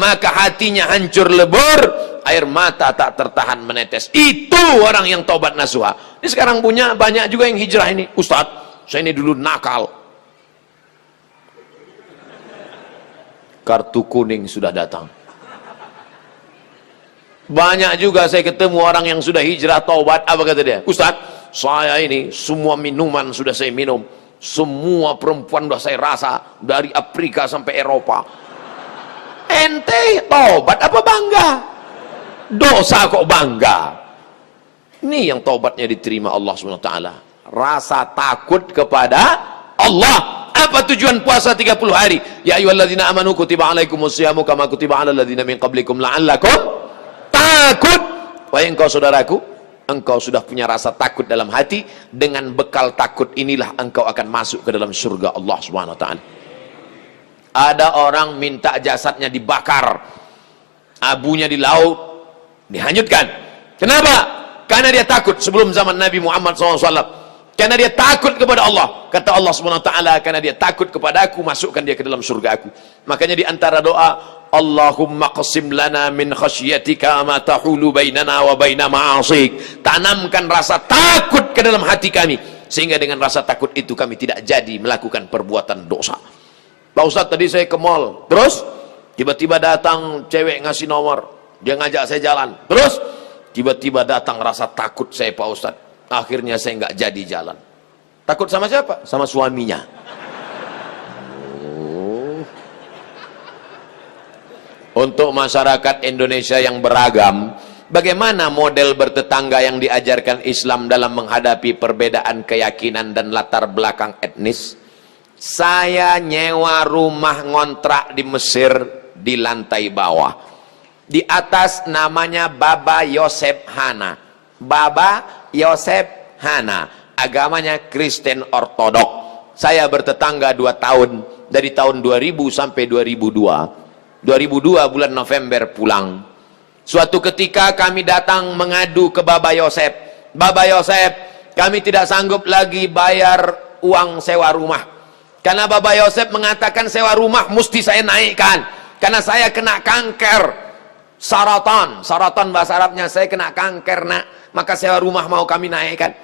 maka hatinya hancur lebur, air mata tak tertahan menetes. Itu orang yang taubat nasuha. Ini sekarang punya banyak juga yang hijrah ini. Ustadz, saya ini dulu nakal. Kartu kuning sudah datang. Banyak juga saya ketemu orang yang sudah hijrah taubat. Apa kata dia? Ustadz, saya ini semua minuman sudah saya minum, semua perempuan sudah saya rasa, dari Afrika sampai Eropa. Ente taubat apa bangga? Dosa kok bangga? Ini yang taubatnya diterima Allah SWT. Rasa takut kepada Allah. Apa tujuan puasa 30 hari? Ya ayyuhalladzina amanu kutiba alaikumusyamu kama kutiba alal ladzina min qablikum la'allakum takut. Wahai engkau saudaraku, engkau sudah punya rasa takut dalam hati. Dengan bekal takut inilah engkau akan masuk ke dalam surga Allah Subhanahu wa taala. Ada orang minta jasadnya dibakar, abunya di laut dihanyutkan. Kenapa? Karena dia takut. Sebelum zaman Nabi Muhammad SAW, karena dia takut kepada Allah. Kata Allah Subhanahu wa taala, karena dia takut kepada aku, masukkan dia ke dalam surga aku. Makanya di antara doa, Allahumma qasim lana min khasyatika ma tahulu bainana wa baina ma'asik. Tanamkan rasa takut ke dalam hati kami, sehingga dengan rasa takut itu kami tidak jadi melakukan perbuatan dosa. Pak Ustadz, tadi saya ke mall, terus tiba-tiba datang cewek ngasih nomor, dia ngajak saya jalan, terus tiba-tiba datang rasa takut saya, Pak Ustadz. Akhirnya saya nggak jadi jalan. Takut sama siapa? Sama suaminya. Untuk masyarakat Indonesia yang beragam, bagaimana model bertetangga yang diajarkan Islam dalam menghadapi perbedaan keyakinan dan latar belakang etnis? Saya nyewa rumah ngontrak di Mesir di lantai bawah. Di atas namanya Baba Yosef Hana. Baba Yosef Hana, agamanya Kristen Ortodok. Saya bertetangga 2 tahun, dari tahun 2000 sampai 2002. 2002 bulan November pulang. Suatu ketika kami datang mengadu ke Baba Yosef. Baba Yosef, kami tidak sanggup lagi bayar uang sewa rumah. Karena Baba Yosef mengatakan sewa rumah mesti saya naikkan. Karena saya kena kanker. Saratan bahasa Arabnya, saya kena kanker nak. Maka sewa rumah mau kami naikkan.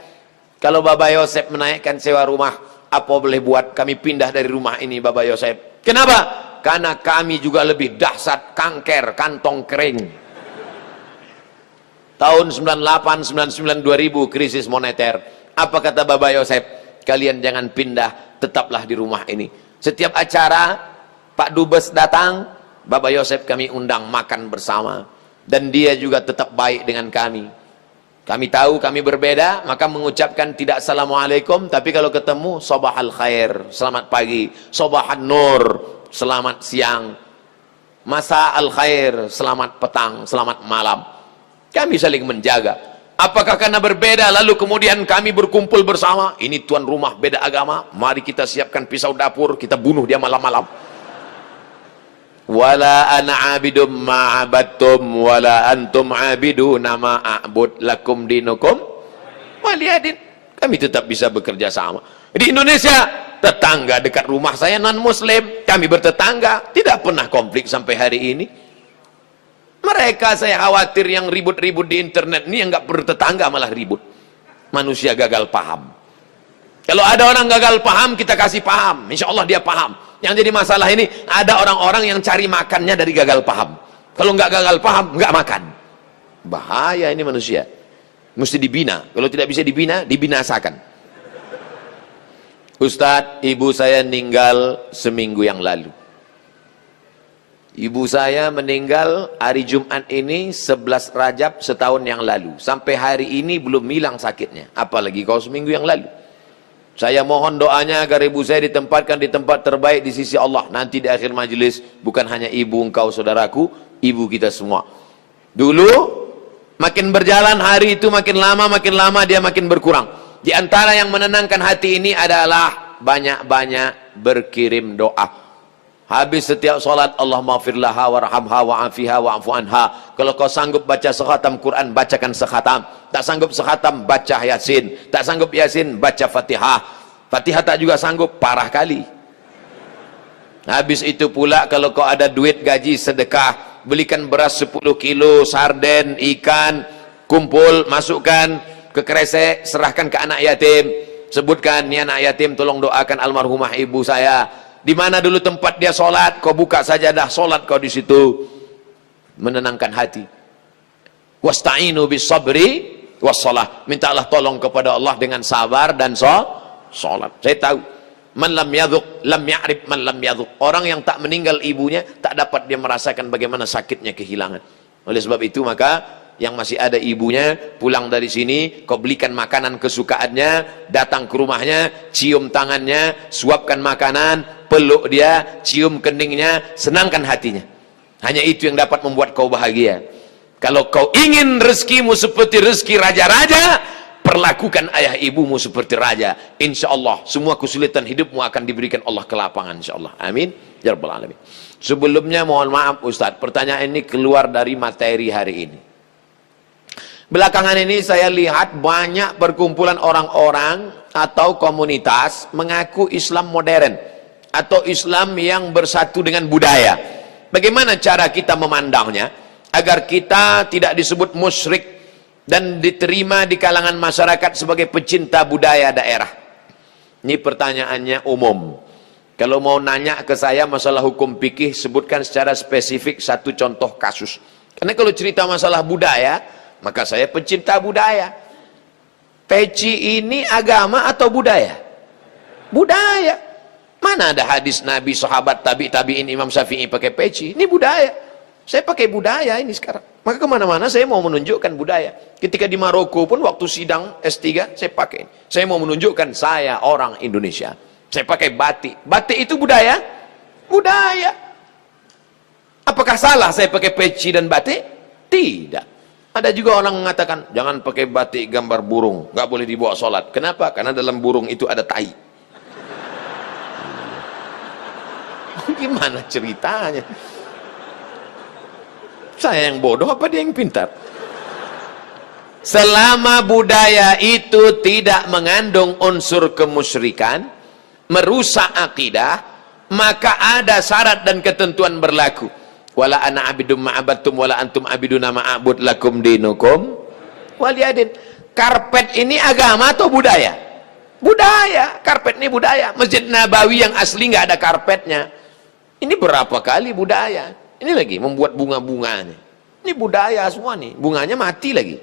Kalau Baba Yosef menaikkan sewa rumah, apa boleh buat? Kami pindah dari rumah ini, Baba Yosef. Kenapa? Karena kami juga lebih dahsyat kanker kantong kering. Tahun 98, 99, 2000 krisis moneter. Apa kata Baba Yosef? Kalian jangan pindah, tetaplah di rumah ini. Setiap acara Pak Dubes datang, Baba Yosef kami undang makan bersama. Dan dia juga tetap baik dengan kami. Kami tahu kami berbeda, maka mengucapkan tidak assalamualaikum, tapi kalau ketemu sabahal khair, selamat pagi, sabahan nur, selamat siang, masa al khair, selamat petang, selamat malam. Kami saling menjaga. Apakah karena berbeda lalu kemudian kami berkumpul bersama? Ini tuan rumah beda agama, mari kita siapkan pisau dapur, kita bunuh dia malam-malam. Wala ana abidum ma'abattum wala antum abiduna ma'abud lakum dinukum waliyadin. Kami tetap bisa bekerja sama. Di Indonesia, tetangga dekat rumah saya non muslim, kami bertetangga, tidak pernah konflik sampai hari ini. Mereka saya khawatir yang ribut-ribut di internet ini yang nggak bertetangga malah ribut. Manusia gagal paham. Kalau ada orang gagal paham, kita kasih paham, insya Allah dia paham. Yang jadi masalah ini, ada orang-orang yang cari makannya dari gagal paham. Kalau nggak gagal paham, nggak makan. Bahaya ini manusia. Mesti dibina. Kalau tidak bisa dibina, dibinasakan. Ustadz, ibu saya meninggal seminggu yang lalu. Ibu saya meninggal hari Jumat ini 11 Rajab setahun yang lalu. Sampai hari ini belum hilang sakitnya. Apalagi kalau seminggu yang lalu. Saya mohon doanya agar ibu saya ditempatkan di tempat terbaik di sisi Allah. Nanti di akhir majelis, bukan hanya ibu engkau saudaraku, ibu kita semua. Dulu, makin berjalan hari itu makin lama dia makin berkurang. Di antara yang menenangkan hati ini adalah banyak-banyak berkirim doa. Habis setiap solat, Allahumma gfir laha warhamha wa'afiha wa'afu anha. Kalau kau sanggup baca sekhatam Quran, bacakan sekhatam. Tak sanggup sekhatam, baca Yasin. Tak sanggup Yasin, baca Fatihah. Fatihah tak juga sanggup, parah kali. Habis itu pula kalau kau ada duit gaji sedekah, belikan beras 10 kilo, sarden, ikan, kumpul, masukkan ke kresek, serahkan ke anak yatim. Sebutkan, ni anak yatim tolong doakan almarhumah ibu saya. Di mana dulu tempat dia solat, kau buka sajadah solat kau di situ. Menenangkan hati. Wasta'inu bis sabri wassalah. Mintalah tolong kepada Allah dengan sabar dan solat. Saya tahu. Man lam yadhuq lam ya'rif man lam yadhuq. Orang yang tak meninggal ibunya tak dapat dia merasakan bagaimana sakitnya kehilangan. Oleh sebab itu maka yang masih ada ibunya pulang dari sini, kau belikan makanan kesukaannya, datang ke rumahnya, cium tangannya, suapkan makanan, peluk dia, cium keningnya, senangkan hatinya. Hanya itu yang dapat membuat kau bahagia. Kalau kau ingin rezekimu seperti rezeki raja-raja, perlakukan ayah ibumu seperti raja. Insya Allah semua kesulitan hidupmu akan diberikan Allah kelapangan, insya Allah. Amin ya rabbal alamin. Sebelumnya mohon maaf Ustadz, pertanyaan ini keluar dari materi hari ini. Belakangan ini saya lihat banyak perkumpulan orang-orang atau komunitas mengaku Islam modern atau Islam yang bersatu dengan budaya. Bagaimana cara kita memandangnya agar kita tidak disebut musyrik dan diterima di kalangan masyarakat sebagai pecinta budaya daerah? Ini pertanyaannya umum. Kalau mau nanya ke saya masalah hukum fikih, sebutkan secara spesifik satu contoh kasus. Karena kalau cerita masalah budaya, maka saya pencinta budaya. Peci ini agama atau budaya? Budaya. Mana ada hadis Nabi, sahabat, tabi'in, Imam Syafi'i pakai peci? Ini budaya. Saya pakai budaya ini sekarang. Maka kemana-mana saya mau menunjukkan budaya. Ketika di Maroko pun waktu sidang S3 saya pakai. Saya mau menunjukkan saya orang Indonesia. Saya pakai batik. Batik itu budaya? Budaya. Apakah salah saya pakai peci dan batik? Tidak. Ada juga orang mengatakan, jangan pakai batik gambar burung, nggak boleh dibawa sholat. Kenapa? Karena dalam burung itu ada tai. Gimana ceritanya? Saya yang bodoh apa dia yang pintar? Selama budaya itu tidak mengandung unsur kemusyrikan, merusak akidah, maka ada syarat dan ketentuan berlaku. Wala ana abidum ma'abattum wala antum abiduna ma'abud lakum dinukum waliyadin. Karpet ini agama atau budaya? Budaya. Karpet ini budaya. Masjid Nabawi yang asli nggak ada karpetnya. Ini berapa kali budaya? Ini lagi membuat bunga-bunganya. Ini budaya semua nih. Bunganya mati lagi.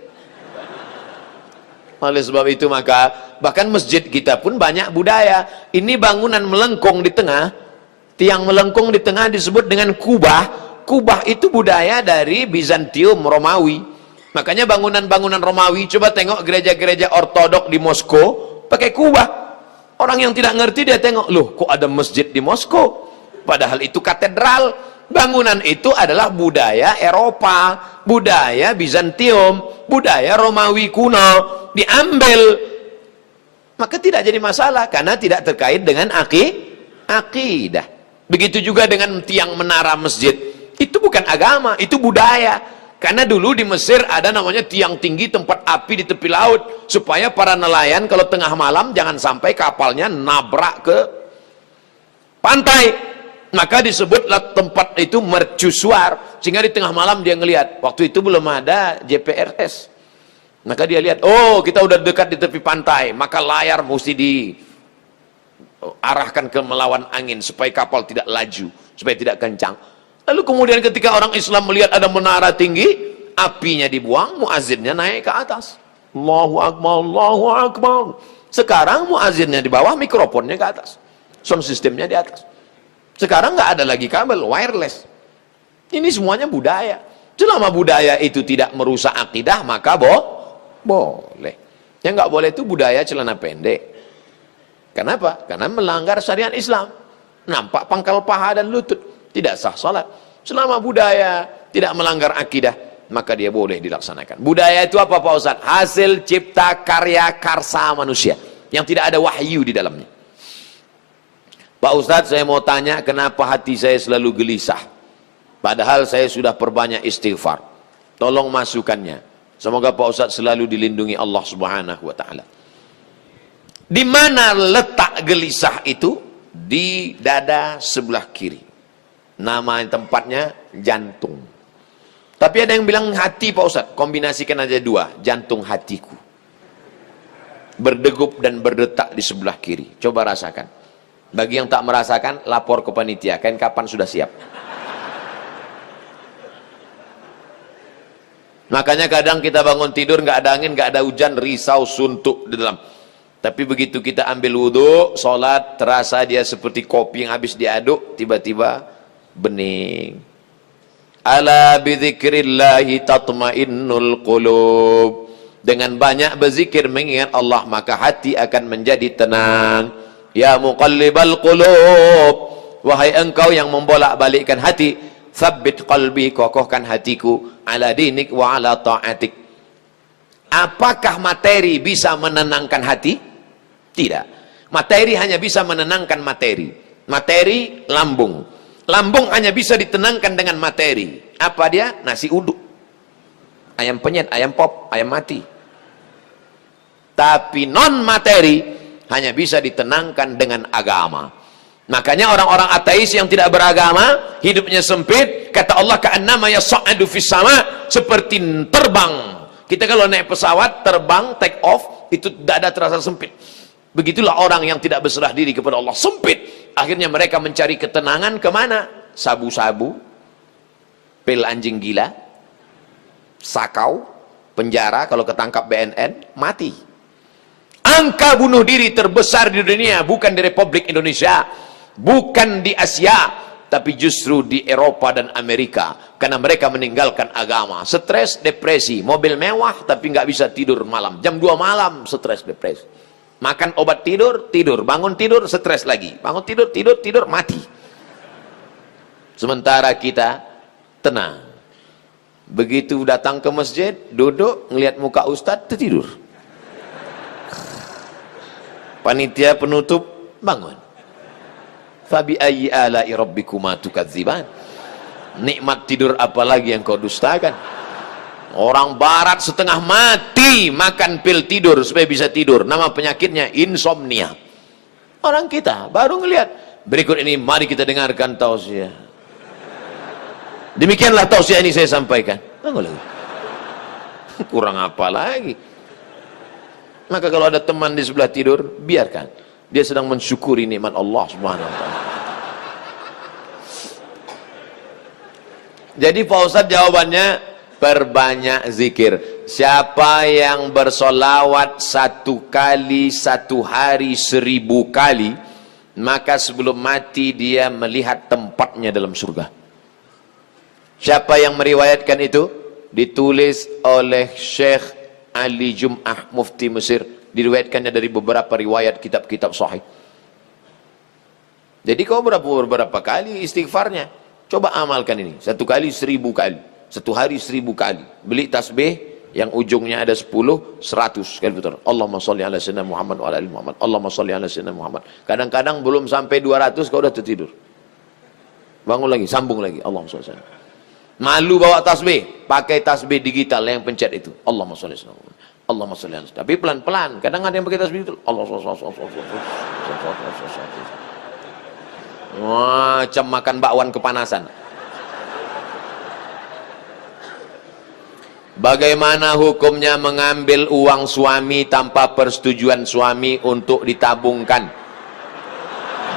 Oleh sebab itu maka bahkan masjid kita pun banyak budaya. Ini bangunan melengkung di tengah. Tiang melengkung di tengah disebut dengan kubah. Kubah itu budaya dari Bizantium, Romawi. Makanya bangunan-bangunan Romawi, coba tengok gereja-gereja ortodok di Moskow pakai kubah. Orang yang tidak ngerti dia tengok, loh kok ada masjid di Moskow? Padahal itu katedral. Bangunan itu adalah budaya Eropa, budaya Bizantium, budaya Romawi kuno, diambil. Maka tidak jadi masalah, karena tidak terkait dengan akidah. Begitu juga dengan tiang menara masjid. Itu bukan agama, itu budaya. Karena dulu di Mesir ada namanya tiang tinggi tempat api di tepi laut, supaya para nelayan kalau tengah malam jangan sampai kapalnya nabrak ke pantai. Maka disebutlah tempat itu mercusuar, sehingga di tengah malam dia ngelihat. Waktu itu belum ada GPRS. Maka dia lihat, oh kita udah dekat di tepi pantai, maka layar mesti diarahkan ke melawan angin supaya kapal tidak laju, supaya tidak kencang. Lalu kemudian ketika orang Islam melihat ada menara tinggi, apinya dibuang, muazzinnya naik ke atas. Allahu Akbar, Allahu Akbar. Sekarang muazzinnya di bawah, mikrofonnya ke atas, sound systemnya di atas. Sekarang nggak ada lagi kabel, wireless. Ini semuanya budaya. Selama budaya itu tidak merusak akidah, maka boleh. Yang nggak boleh itu budaya celana pendek. Kenapa? Karena melanggar syariat Islam. Nampak pangkal paha dan lutut, tidak sah salat. Selama budaya tidak melanggar akidah, maka dia boleh dilaksanakan. Budaya itu apa Pak Ustaz? Hasil cipta karya karsa manusia yang tidak ada wahyu di dalamnya. Pak Ustadz, saya mau tanya, kenapa hati saya selalu gelisah? Padahal saya sudah perbanyak istighfar. Tolong masukannya. Semoga Pak Ustadz selalu dilindungi Allah Subhanahu wa Ta'ala. Di mana letak gelisah itu? Di dada sebelah kiri. Nama tempatnya jantung. Tapi ada yang bilang hati Pak Ustadz. Kombinasikan aja dua. Jantung hatiku. Berdegup dan berdetak di sebelah kiri. Coba rasakan. Bagi yang tak merasakan, lapor ke panitia. Kain kapan sudah siap? Makanya kadang kita bangun tidur, nggak ada angin, nggak ada hujan, risau, suntuk di dalam. Tapi begitu kita ambil wudhu, sholat, terasa dia seperti kopi yang habis diaduk, tiba-tiba bening. Ala bidzikrillahi tatmainnul qulub. Dengan banyak berzikir mengingat Allah, maka hati akan menjadi tenang. Ya muqallibal qulub, wahai engkau yang membolak-balikkan hati, tsabbit qalbi, kokohkan hatiku, ala dinik wa ala ta'atik. Apakah materi bisa menenangkan hati? Tidak. Materi hanya bisa menenangkan materi. Materi lambung. Lambung hanya bisa ditenangkan dengan materi. Apa dia? Nasi uduk, ayam penyet, ayam pop, ayam mati. Tapi non materi hanya bisa ditenangkan dengan agama. Makanya orang-orang ateis yang tidak beragama, hidupnya sempit, kata Allah, ka'annama yas'adu fis sama, seperti terbang. Kita kalau naik pesawat, terbang, take off, itu dada terasa sempit. Begitulah orang yang tidak berserah diri kepada Allah, sempit. Akhirnya mereka mencari ketenangan kemana? Sabu-sabu, pil anjing gila, sakau, penjara, kalau ketangkap BNN, mati. Angka bunuh diri terbesar di dunia bukan di Republik Indonesia, bukan di Asia, tapi justru di Eropa dan Amerika, karena mereka meninggalkan agama. Stres, depresi, mobil mewah tapi nggak bisa tidur malam, jam 2 malam stres, depresi. Makan obat tidur, tidur, bangun tidur, stres lagi, bangun tidur, tidur, mati. Sementara kita tenang. Begitu datang ke masjid, duduk, ngelihat muka ustadz, tertidur. Panitia penutup, bangun. Fabi ayyi ala'i rabbikuma tukadziban. Nikmat tidur apalagi yang kau dustakan? Orang barat setengah mati makan pil tidur supaya bisa tidur. Nama penyakitnya insomnia. Orang kita baru ngelihat. Berikut ini mari kita dengarkan tausiah. Demikianlah tausiah ini saya sampaikan. Bangun lagi. Kurang apa lagi? Maka kalau ada teman di sebelah tidur, biarkan. Dia sedang mensyukuri nikmat Allah Subhanahu wa Ta'ala. Jadi Pak Ustadz jawabannya, perbanyak zikir. Siapa yang bersolawat 1 kali 1 hari 1000 kali, maka sebelum mati dia melihat tempatnya dalam surga. Siapa yang meriwayatkan itu? ditulis oleh Syekh Ali Jum'ah Mufti Mesir, diriwayatkannya dari beberapa riwayat kitab-kitab sahih. Jadi kau beberapa kali istighfarnya, coba amalkan ini, 1 kali 1000 kali, 1 hari 1000 kali. Beli tasbih yang ujungnya ada 10, 100 kali putar. Allahumma sholli ala sayyidina Muhammad wa ala ali Muhammad. Allahumma sholli ala sayyidina Muhammad. Kadang-kadang belum sampai 200 kau udah tertidur. Bangun lagi, sambung lagi. Allahumma sholli ala. Malu bawa tasbih, pakai tasbih digital yang pencet itu. Allahumma sholli ala sayyidina Muhammad. Allahumma sholli ala. Tapi pelan-pelan. Kadang ada yang pakai tasbih itu. Macam makan bakwan kepanasan. Bagaimana hukumnya mengambil uang suami tanpa persetujuan suami untuk ditabungkan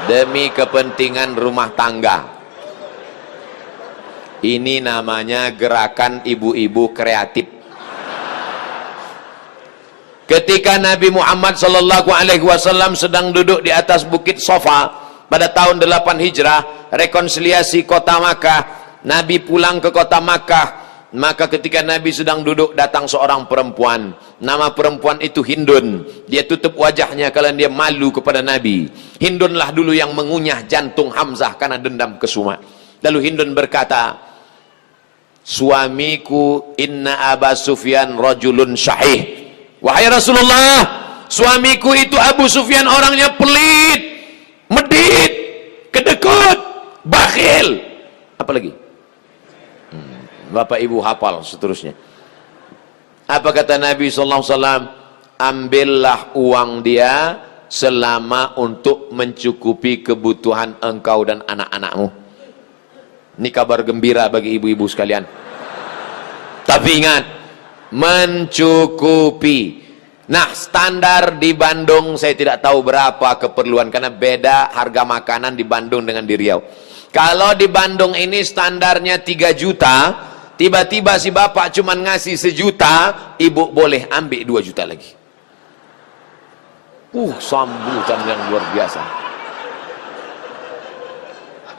demi kepentingan rumah tangga? Ini namanya gerakan ibu-ibu kreatif. Ketika Nabi Muhammad SAW sedang duduk di atas bukit Safa pada tahun 8 Hijrah, rekonsiliasi kota Makkah, Nabi pulang ke kota Makkah. Maka ketika Nabi sedang duduk, datang seorang perempuan. Nama perempuan itu Hindun. Dia tutup wajahnya karena dia malu kepada Nabi. Hindunlah dulu yang mengunyah jantung Hamzah karena dendam kesuma. Lalu Hindun berkata, suamiku inna Aba Sufyan rajulun syahih. Wahai Rasulullah, suamiku itu Abu Sufyan orangnya pelit, medit, kedekut, bakhil. Apa lagi? Bapak ibu hafal seterusnya. Apa kata Nabi SAW? Ambillah uang dia selama untuk mencukupi kebutuhan engkau dan anak-anakmu. Ini kabar gembira bagi ibu-ibu sekalian. Tapi ingat, mencukupi. Nah, standar di Bandung saya tidak tahu berapa keperluan, karena beda harga makanan di Bandung dengan di Riau. Kalau di Bandung ini standarnya 3 juta, tiba-tiba si bapak cuma ngasih 1 juta, ibu boleh ambil 2 juta lagi. Sambutan yang luar biasa.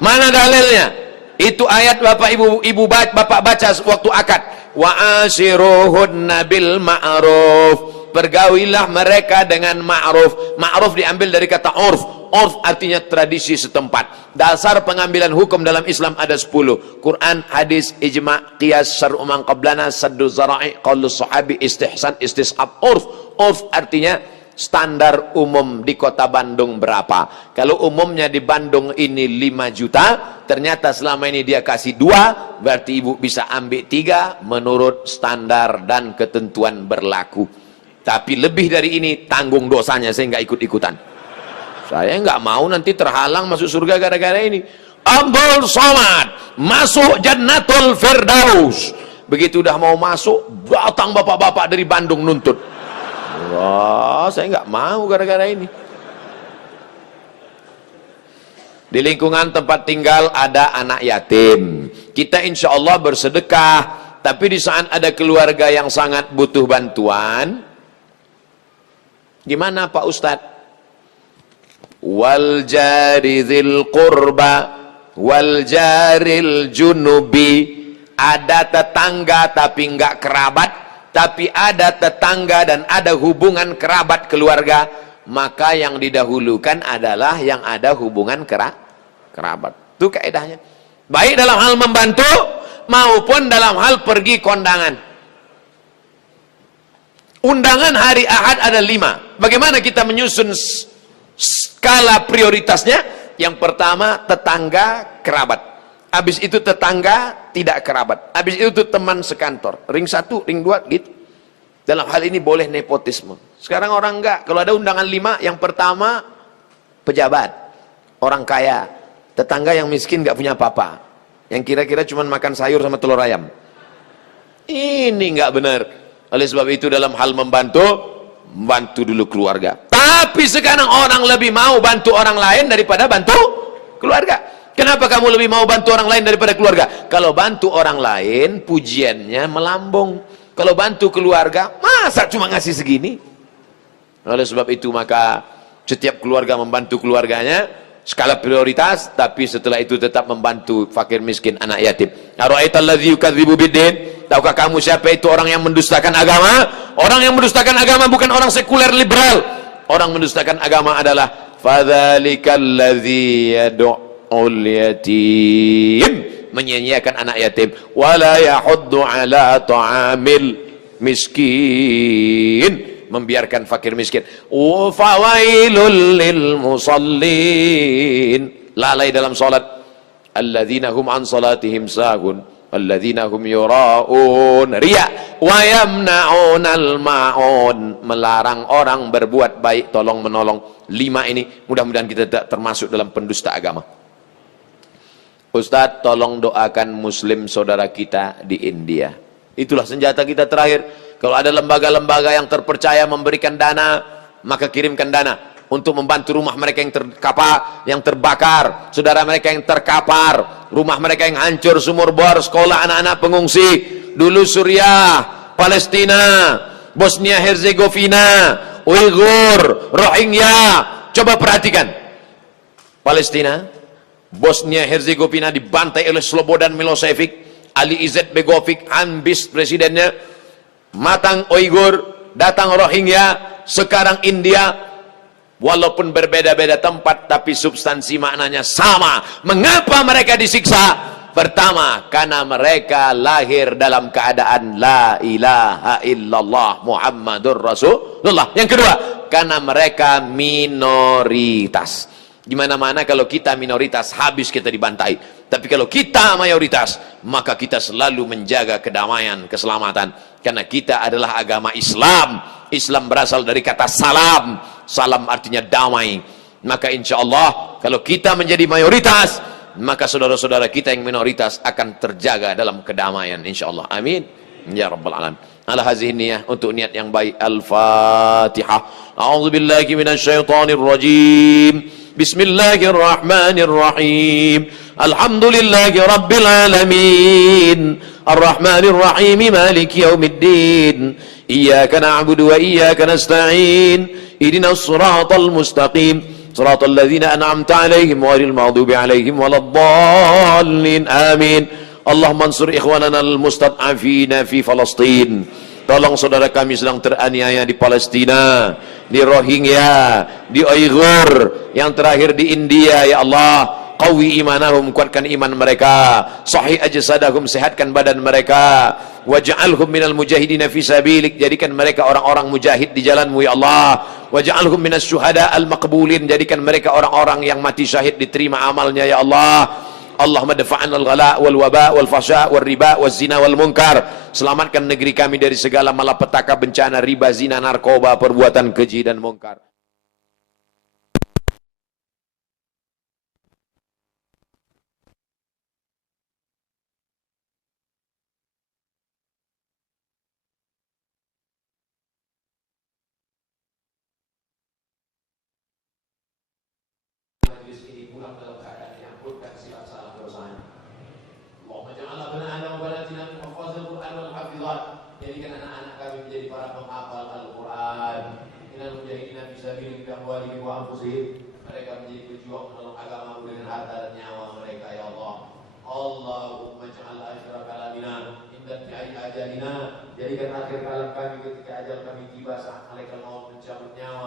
Mana dalilnya? Itu ayat bapak ibu bapak baca waktu akad. Wa ashiruhunna bil ma'ruf. Pergaulilah mereka dengan ma'ruf. Ma'ruf diambil dari kata urf. Urf artinya tradisi setempat. Dasar pengambilan hukum dalam Islam ada 10. Quran, hadis, ijma', qiyas, syar'u man qablana, saddu zara'i, qaulu sahabi, istihsan, istishab. Urf. Urf artinya standar umum di kota Bandung berapa. Kalau umumnya di Bandung ini 5 juta, ternyata selama ini dia kasih 2, berarti ibu bisa ambil 3 menurut standar dan ketentuan berlaku. Tapi lebih dari ini tanggung dosanya, saya nggak ikut-ikutan. Saya nggak mau nanti terhalang masuk surga gara-gara ini. Abdul Somad masuk Jannatul Firdaus. Begitu udah mau masuk, datang bapak-bapak dari Bandung nuntut. Wah, saya nggak mau gara-gara ini. Di lingkungan tempat tinggal ada anak yatim. Kita insya Allah bersedekah. Tapi di saat ada keluarga yang sangat butuh bantuan, gimana Pak Ustadz? Wal jari dzil qurba wal jaril junubi. Ada tetangga tapi enggak kerabat, tapi ada tetangga dan ada hubungan kerabat keluarga, maka yang didahulukan adalah yang ada hubungan kerabat. Itu kaidahnya. Baik dalam hal membantu maupun dalam hal pergi kondangan. Undangan hari Ahad ada 5. Bagaimana kita menyusun skala prioritasnya? Yang pertama tetangga kerabat. Habis itu tetangga tidak kerabat. Habis itu teman sekantor. Ring 1, ring 2 gitu. Dalam hal ini boleh nepotisme. Sekarang orang enggak. Kalau ada undangan 5, yang pertama pejabat, orang kaya, tetangga yang miskin enggak punya apa-apa, yang kira-kira cuma makan sayur sama telur ayam. Ini enggak benar. Oleh sebab itu dalam hal membantu dulu keluarga. Tapi sekarang orang lebih mau bantu orang lain daripada bantu keluarga. Kenapa kamu lebih mau bantu orang lain daripada keluarga? Kalau bantu orang lain, pujiannya melambung. Kalau bantu keluarga, masa cuma ngasih segini? Oleh sebab itu maka setiap keluarga membantu keluarganya, skala prioritas, tapi setelah itu tetap membantu fakir miskin, anak yatim. Ara'aital ladzi yukadzibu biddin? Tahukah kamu siapa itu orang yang mendustakan agama? Orang yang mendustakan agama bukan orang sekuler liberal. Orang mendustakan agama adalah fadzalikal ladzi yad'ul yatim, menyia-nyiakan anak yatim, wala yahuddu ala ta'amil miskin, membiarkan fakir miskin. Wa fawailul lil musallin, lalai dalam salat. Alladzina hum an salatihim sahun, alladzina hum yura'un, riya, wa yamna'unal ma'un, melarang orang berbuat baik, tolong menolong. 5 ini mudah-mudahan kita tidak termasuk dalam pendusta agama. Ustadz, tolong doakan muslim saudara kita di India. Itulah senjata kita terakhir. Kalau ada lembaga-lembaga yang terpercaya memberikan dana, maka kirimkan dana untuk membantu rumah mereka yang yang terbakar, saudara mereka yang terkapar, rumah mereka yang hancur, sumur bor, sekolah anak-anak pengungsi. Dulu Suriah, Palestina, Bosnia Herzegovina, Uighur, Rohingya. Coba perhatikan. Palestina, Bosnia Herzegovina dibantai oleh Slobodan Milosevic, Ali Izzet Begovic, ambis presidennya. Matang Uighur, datang Rohingya, sekarang India. Walaupun berbeda-beda tempat, tapi substansi maknanya sama. Mengapa mereka disiksa? Pertama, karena mereka lahir dalam keadaan la ilaha illallah Muhammadur Rasulullah. Yang kedua, karena mereka minoritas. Di mana-mana kalau kita minoritas, habis kita dibantai. Tapi kalau kita mayoritas, maka kita selalu menjaga kedamaian, keselamatan. Karena kita adalah agama Islam. Islam berasal dari kata salam. Salam artinya damai. Maka insya Allah, kalau kita menjadi mayoritas, maka saudara-saudara kita yang minoritas akan terjaga dalam kedamaian insya Allah. Amin ya rabbal alamin. Ala hazihi niyah, untuk niat yang baik. Al-Fatihah. A'udzubillahi minasyaitonir rajim. Bismillahirrahmanirrahim. Alhamdulillahi rabbil alamin. Ar-Rahmanir Rahim, Maliki yaumiddin. Iyyaka na'budu wa iyyaka nasta'in. Ihdinas siratal mustaqim. Siratal ladzina an'amta 'alaihim ghairil maghdubi 'alaihim waladdallin. Amin. Allahumma ansur ikhwanana al-mustad'afina fi Palestin. Tolong saudara kami sedang teraniaya di Palestina, di Rohingya, di Uighur, yang terakhir di India. Ya Allah, qawi imanahum, kuatkan iman mereka. Sahih ajsadahum, sehatkan badan mereka. Waj'alhum minal mujahidina fi sabilik, jadikan mereka orang-orang mujahid di jalanmu ya Allah. Waj'alhum minas syuhada al-maqbulin, jadikan mereka orang-orang yang mati syahid, diterima amalnya ya Allah. Allahumma dafa'an al-ghala wal waba wal fasha wal riba wal zina wal munkar. Selamatkan negeri kami dari segala malapetaka, bencana, riba, zina, narkoba, perbuatan keji dan munkar. Jadikan anak-anak kami menjadi para penghafal Al-Quran. Innal mujahidina fisabilika bi amwalihim wa anfusihim. Mereka menjadi pejuang menolong agamamu dengan harta dan nyawa mereka ya Allah. Allahumma ja'al akhir kalamina inda intiha'i ajalina. Jadikan akhir kalam kami ketika ajal kami tiba, saat malaikat maut mencabut nyawa